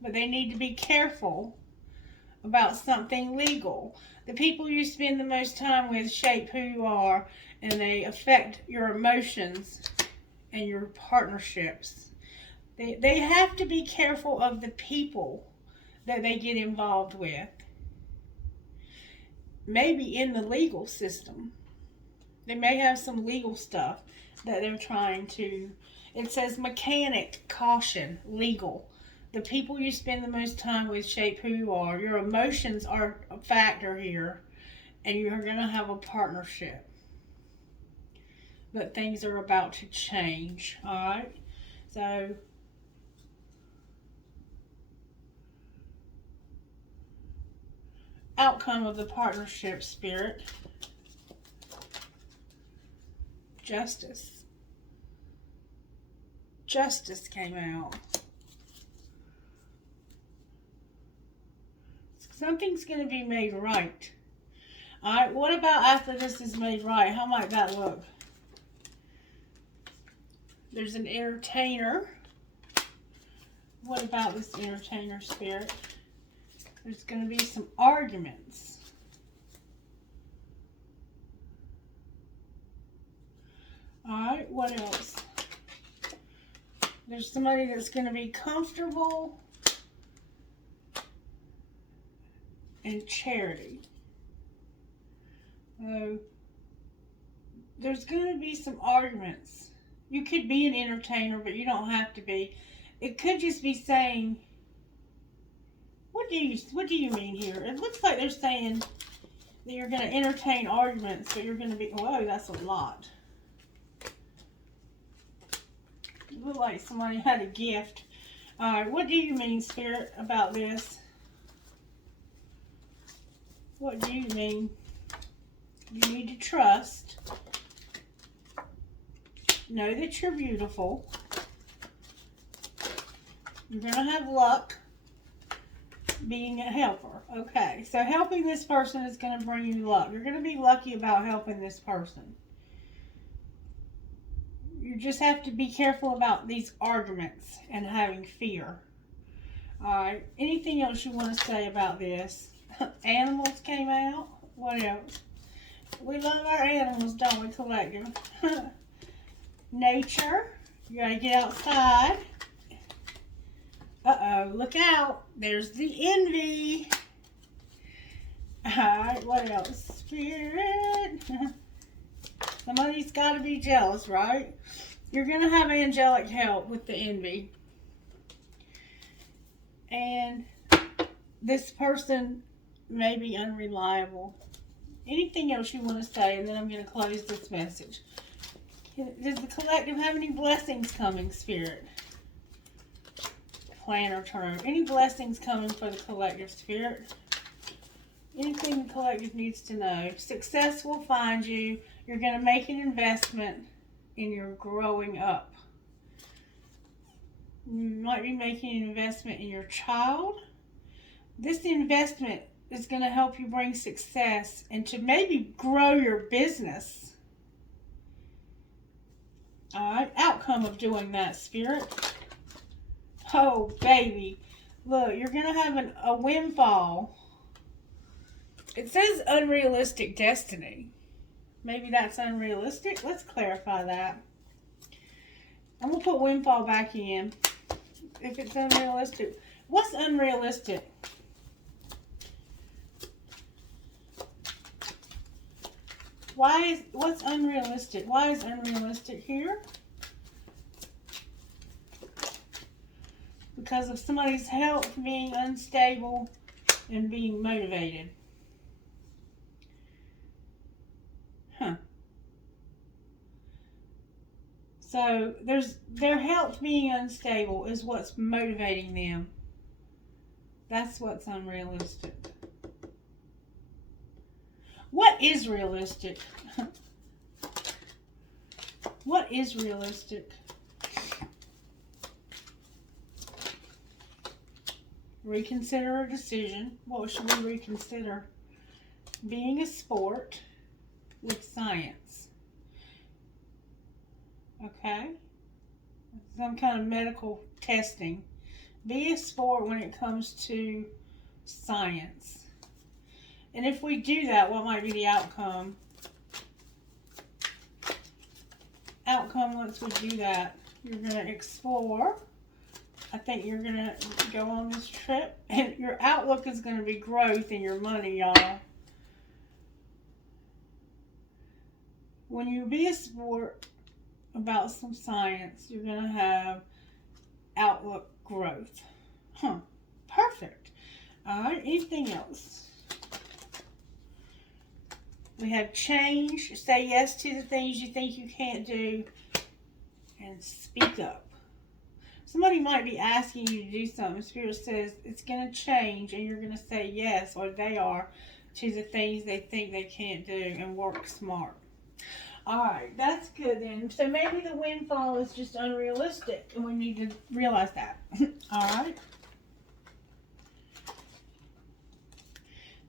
but they need to be careful about something legal. The people you spend the most time with shape who you are, and they affect your emotions and your partnerships. They have to be careful of the people that they get involved with. Maybe in the legal system. They may have some legal stuff that they're trying to. It says mechanic, caution, legal. The people you spend the most time with shape who you are. Your emotions are a factor here, and you're going to have a partnership. But things are about to change, alright? So, outcome of the partnership, Spirit. Justice. Justice came out. Something's going to be made right. Alright, what about after this is made right? How might that look? There's an entertainer. What about this entertainer, Spirit? There's going to be some arguments. Alright, what else? There's somebody that's going to be comfortable and charity. There's going to be some arguments. You could be an entertainer, but you don't have to be. It could just be saying, what do you mean here? It looks like they're saying that you're going to entertain arguments, but you're going to be, whoa, that's a lot. It looked like somebody had a gift. Alright, what do you mean, Spirit, about this? What do you mean? You need to trust. Know that you're beautiful. You're going to have luck being a helper. Okay, so helping this person is going to bring you luck. You're going to be lucky about helping this person. You just have to be careful about these arguments and having fear. Alright, anything else you want to say about this? Animals came out. What else? We love our animals, don't we, collective? Nature. You gotta get outside. Uh-oh, look out. There's the envy. Alright, what else? Spirit. Somebody's got to be jealous, right? You're going to have angelic help with the envy. And this person may be unreliable. Anything else you want to say, and then I'm going to close this message. Does the collective have any blessings coming, Spirit? Planner term. Any blessings coming for the collective, Spirit? Anything the collective needs to know. Success will find you. You're going to make an investment in your growing up. You might be making an investment in your child. This investment is going to help you bring success and to maybe grow your business. Alright, outcome of doing that, Spirit. Oh, baby. Look, you're going to have a windfall. It says unrealistic destiny. Maybe that's unrealistic. Let's clarify that. I'm going to put windfall back in. If it's unrealistic. What's unrealistic? What's unrealistic? Why is unrealistic here? Because of somebody's health being unstable and being motivated. Huh. So their health being unstable is what's motivating them. That's what's unrealistic. What is realistic? What is realistic? Reconsider a decision. What should we reconsider? Being a sport with science. Okay? Some kind of medical testing. Be a sport when it comes to science. And if we do that, what might be the outcome? Outcome once we do that, you're going to explore. I think you're going to go on this trip. And your outlook is going to be growth in your money, y'all. When you be a sport about some science, you're going to have outlook growth. Perfect. All right, anything else? We have change. Say yes to the things you think you can't do. And speak up. Somebody might be asking you to do something. Spirit says it's going to change and you're going to say yes, or they are, to the things they think they can't do, and work smart. Alright, that's good then. So maybe the windfall is just unrealistic and we need to realize that. Alright.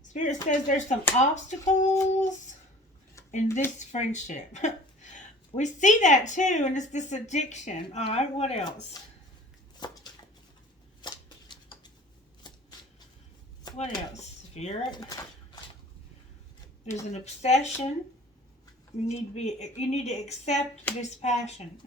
Spirit says there's some obstacles in this friendship. We see that too, and it's this addiction. Alright, what else? What else, Spirit? There's an obsession. You need to accept this passion.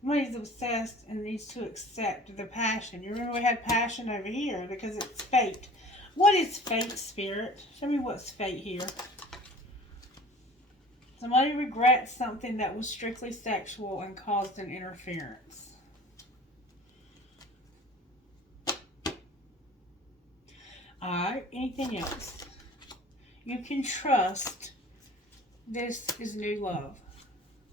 Somebody's obsessed and needs to accept the passion. You remember we had passion over here because it's fate. What is fate, Spirit? Show me what's fate here. Somebody regrets something that was strictly sexual and caused an interference. Alright, anything else? You can trust this is new love.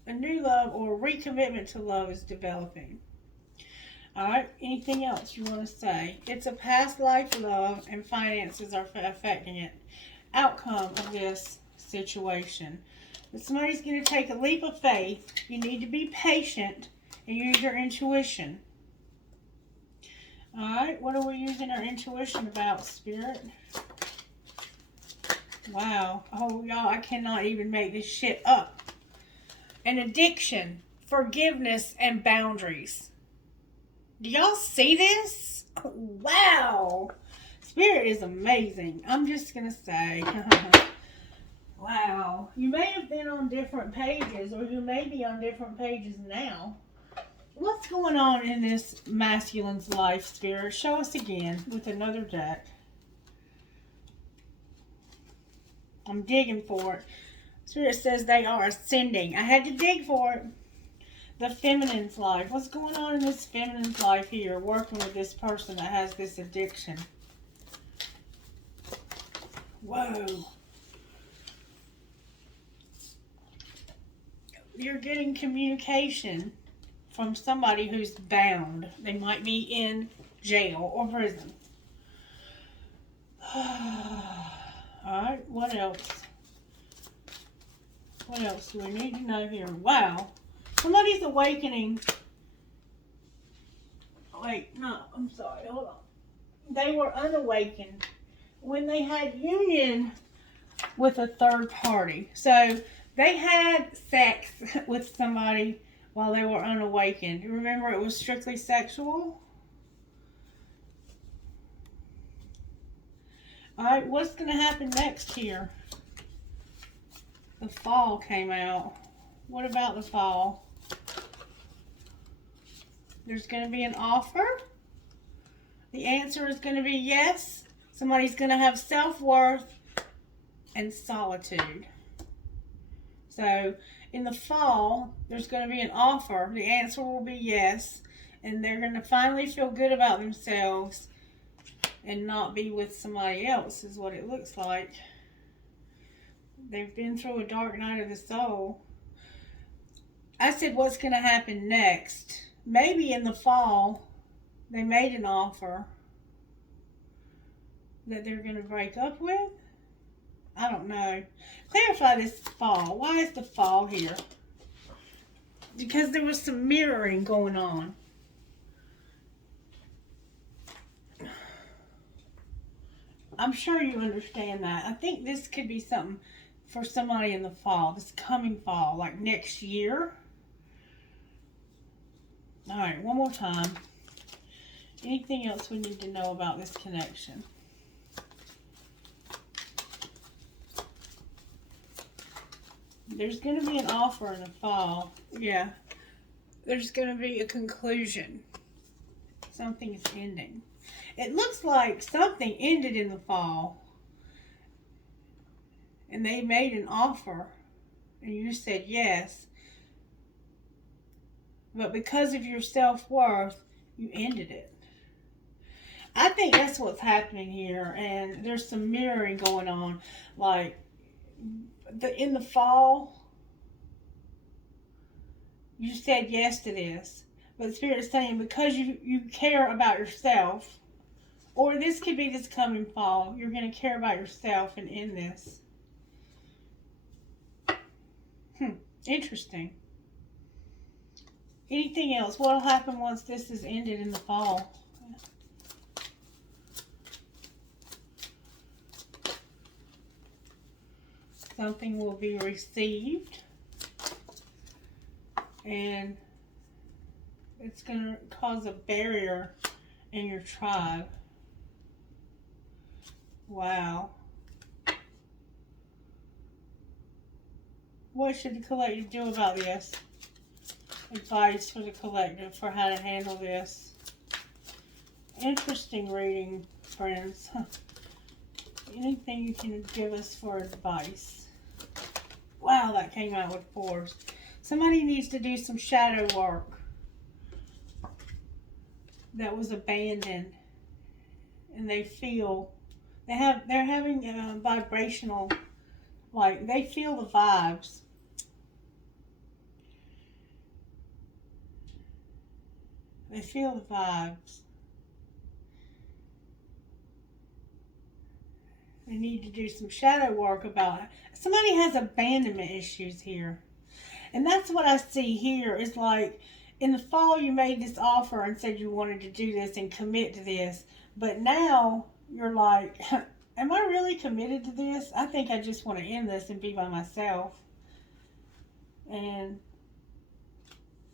A new love or a recommitment to love is developing. Alright, anything else you want to say? It's a past life love and finances are affecting it. Outcome of this situation. But somebody's going to take a leap of faith. You need to be patient and use your intuition. Alright, what are we using our intuition about, Spirit? Wow. Oh, y'all, I cannot even make this shit up. An addiction, forgiveness, and boundaries. Do y'all see this? Wow. Spirit is amazing. I'm just going to say. Wow. You may have been on different pages, or you may be on different pages now. What's going on in this masculine's life, Spirit? Show us again with another deck. I'm digging for it. Spirit says they are ascending. I had to dig for it. The feminine's life. What's going on in this feminine's life here? Working with this person that has this addiction. Whoa. You're getting communication from somebody who's bound. They might be in jail or prison. Alright, what else? What else do we need to know here? Wow. Somebody's awakening. Wait, no, I'm sorry. Hold on. They were unawakened when they had union with a third party. So they had sex with somebody while they were unawakened. Remember, it was strictly sexual? Alright, what's going to happen next here? The fall came out. What about the fall? There's going to be an offer. The answer is going to be yes. Somebody's going to have self-worth and solitude. So, in the fall, there's going to be an offer. The answer will be yes. And they're going to finally feel good about themselves and not be with somebody else, is what it looks like. They've been through a dark night of the soul. I said, what's going to happen next? Maybe in the fall, they made an offer that they're going to break up with. I don't know. Clarify this fall. Why is the fall here? Because there was some mirroring going on. I'm sure you understand that. I think this could be something for somebody in the fall, this coming fall, like next year. All right, one more time. Anything else we need to know about this connection? There's going to be an offer in the fall. Yeah. There's going to be a conclusion. Something's ending. It looks like something ended in the fall. And they made an offer. And you said yes. But because of your self-worth, you ended it. I think that's what's happening here. And there's some mirroring going on. Like, in the fall, you said yes to this. But Spirit is saying because you care about yourself, or this could be this coming fall, you're going to care about yourself and end this. Interesting. Anything else? What will happen once this is ended in the fall? Something will be received. And it's going to cause a barrier in your tribe. Wow. What should the collective do about this? Advice for the collective for how to handle this. Interesting reading, friends. Anything you can give us for advice? Wow, that came out with fours. Somebody needs to do some shadow work that was abandoned, and they feel they're having vibrational, like they feel the vibes. They feel the vibes. They need to do some shadow work about it. Somebody has abandonment issues here. And that's what I see here is like in the fall you made this offer and said you wanted to do this and commit to this. But now you're like, am I really committed to this? I think I just want to end this and be by myself. And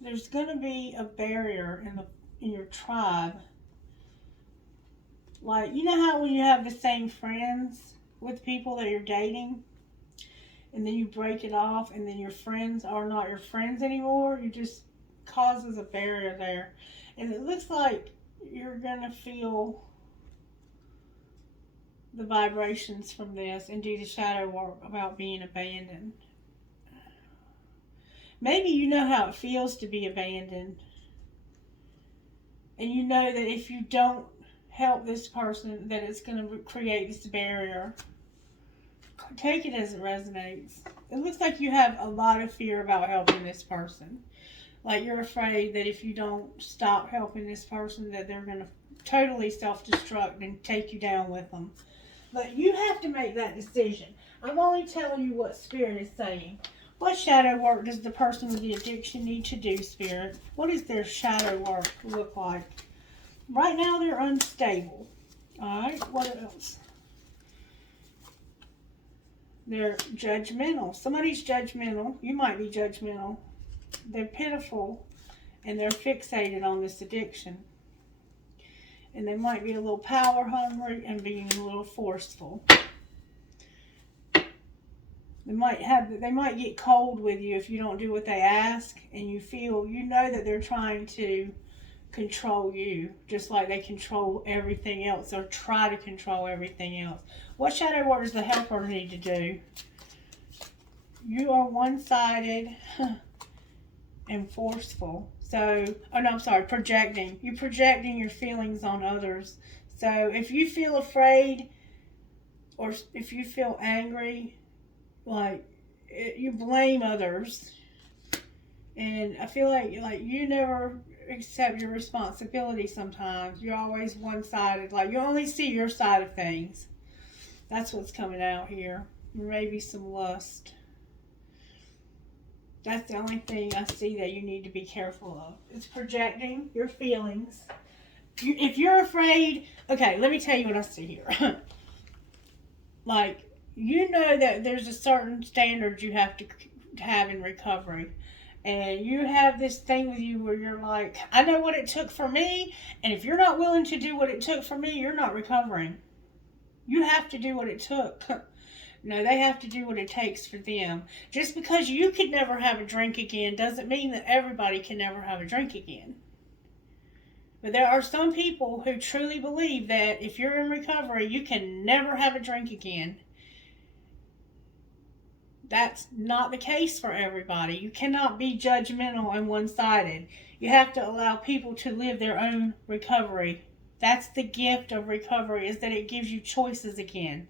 there's going to be a barrier in your tribe. Like, you know how when you have the same friends with people that you're dating, and then you break it off, and then your friends are not your friends anymore? It just causes a barrier there. And it looks like you're going to feel the vibrations from this and do the shadow work about being abandoned. Maybe you know how it feels to be abandoned. And you know that if you don't help this person, that it's going to create this barrier. Take it as it resonates. It looks like you have a lot of fear about helping this person. Like you're afraid that if you don't stop helping this person, that they're going to totally self-destruct and take you down with them. But you have to make that decision. I'm only telling you what Spirit is saying. What shadow work does the person with the addiction need to do, Spirit? What does their shadow work look like? Right now they're unstable. Alright, what else? They're judgmental. Somebody's judgmental. You might be judgmental. They're pitiful and they're fixated on this addiction. And they might be a little power hungry and being a little forceful. They might get cold with you if you don't do what they ask, and you know that they're trying to control you, just like they control everything else or try to control everything else. What shadow work does the helper need to do? You are one-sided and forceful. Projecting. You're projecting your feelings on others. So if you feel afraid or if you feel angry, you blame others. And I feel like you never accept your responsibility sometimes. You're always one-sided. Like you only see your side of things. That's what's coming out here. Maybe some lust. That's the only thing I see that you need to be careful of. It's projecting your feelings. If you're afraid, okay, let me tell you what I see here. Like, you know that there's a certain standard you have to have in recovery. And you have this thing with you where you're like, I know what it took for me, and if you're not willing to do what it took for me, you're not recovering. You have to do what it took. No, they have to do what it takes for them. Just because you could never have a drink again doesn't mean that everybody can never have a drink again. But there are some people who truly believe that if you're in recovery, you can never have a drink again. That's not the case for everybody. You cannot be judgmental and one-sided. You have to allow people to live their own recovery. That's the gift of recovery, is that it gives you choices again.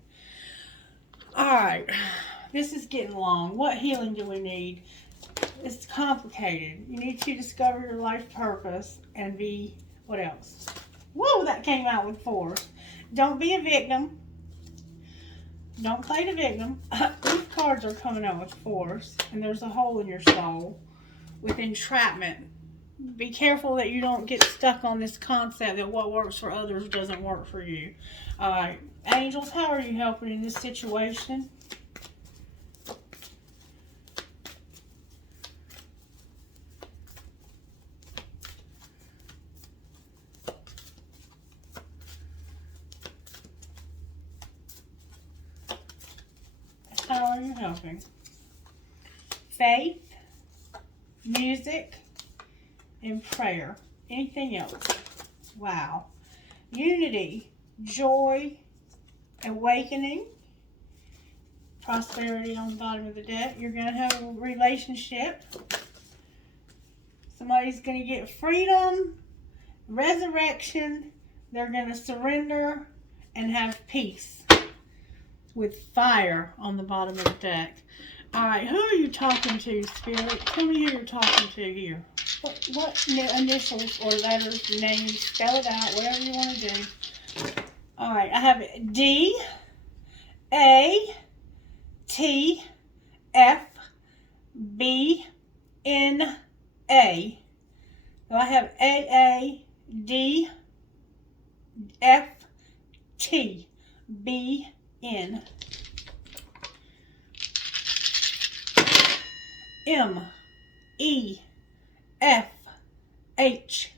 Alright, this is getting long. What healing do we need? It's complicated. You need to discover your life purpose and be, what else? Whoa, that came out with force. Don't be a victim. Don't play the victim. These cards are coming out with force, and there's a hole in your soul with entrapment. Be careful that you don't get stuck on this concept that what works for others doesn't work for you. Alright, angels, how are you helping in this situation? How are you helping? Faith, music, and prayer. Anything else? Wow. Unity, joy, awakening, prosperity on the bottom of the deck. You're going to have a relationship. Somebody's going to get freedom, resurrection. They're going to surrender and have peace. With fire on the bottom of the deck. Alright, who are you talking to, Spirit? Tell me who you're talking to here. What initials or letters, names, spell it out, whatever you want to do. Alright, I have D, A, T, F, B, N, A. So I have A, D, F, T, B, N, M, E, F, H,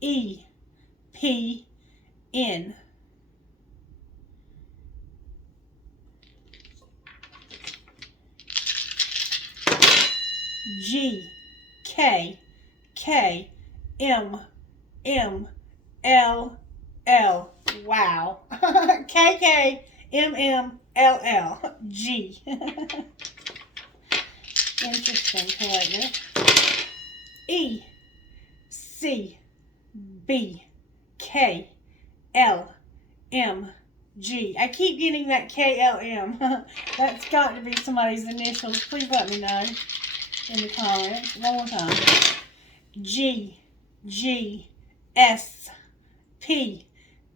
E, P, N. G, K, K, M, M, L, L. Wow. K, K, M, M, L, L. G. Interesting, collector. E, C, B, K, L, M, G. I keep getting that K, L, M. That's got to be somebody's initials. Please let me know in the comments. One more time. G, G, S, P,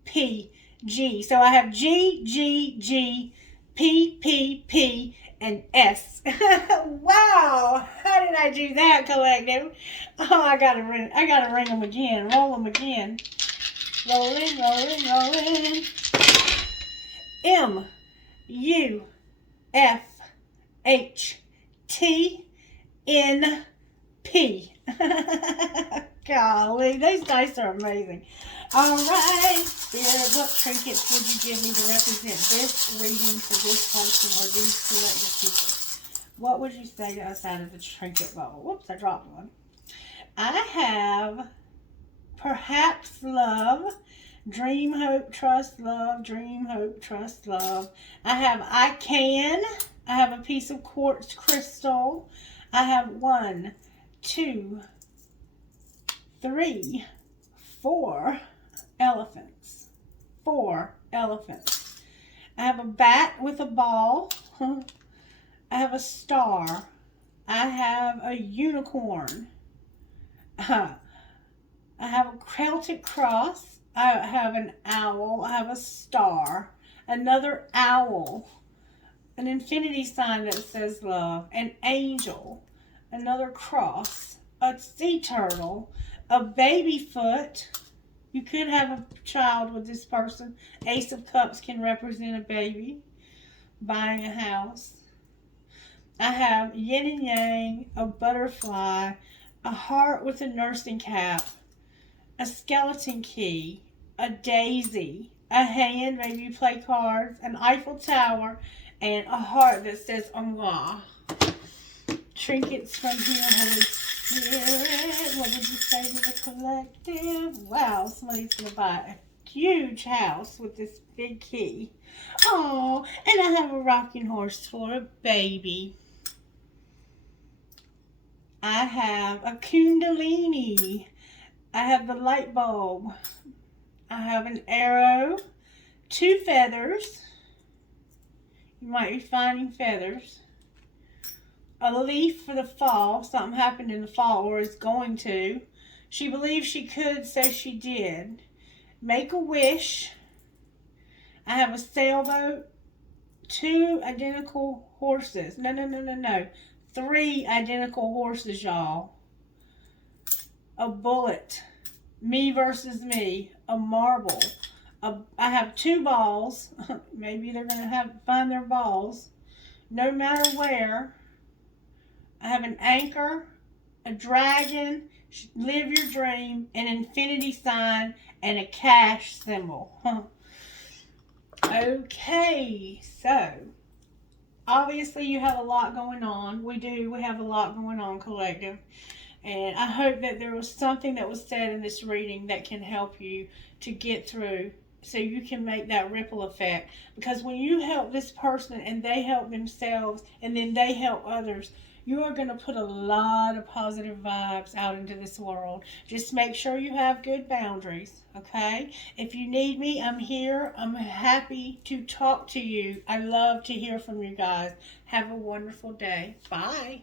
P, G. So I have G, G, G, P, P, P, and S. Wow! How did I do that, collective? Oh, I gotta ring them again. Roll them again. Rolling, rolling, rolling. M, U, F, H, T, N, P. Golly, those dice are amazing. Alright, Spirit, what trinkets would you give me to represent this reading for this person or these collective people? What would you say to us out of the trinket bowl? Whoops, I dropped one. I have perhaps love, dream, hope, trust, love, dream, hope, trust, love. I have I can. I have a piece of quartz crystal. I have 1, 2, 3, 4 elephants. 4 elephants. I have a bat with a ball. I have a star. I have a unicorn. I have a Celtic cross. I have an owl. I have a star. Another owl. An infinity sign that says love. An angel. Another cross. A sea turtle. A baby foot. You could have a child with this person. Ace of Cups can represent a baby. Buying a house. I have yin and yang, a butterfly, a heart with a nursing cap, a skeleton key, a daisy, a hand, maybe you play cards, an Eiffel Tower, and a heart that says "Mwah." Trinkets from here, Holy Spirit. What did you say to the collective? Wow, somebody's gonna buy a huge house with this big key. Oh, and I have a rocking horse for a baby. I have a kundalini. I have the light bulb. I have an arrow, 2 feathers. You might be finding feathers. A leaf for the fall. Something happened in the fall or is going to. She believed she could, so she did. Make a wish. I have a sailboat. 2 identical horses. No. 3 identical horses, y'all. A bullet. Me versus me. A marble. I have 2 balls. Maybe they're going to find their balls. No matter where. I have an anchor, a dragon, live your dream, an infinity sign, and a cash symbol. Okay, so obviously you have a lot going on. We have a lot going on, collective. And I hope that there was something that was said in this reading that can help you to get through so you can make that ripple effect. Because when you help this person and they help themselves and then they help others, you are going to put a lot of positive vibes out into this world. Just make sure you have good boundaries, okay? If you need me, I'm here. I'm happy to talk to you. I love to hear from you guys. Have a wonderful day. Bye.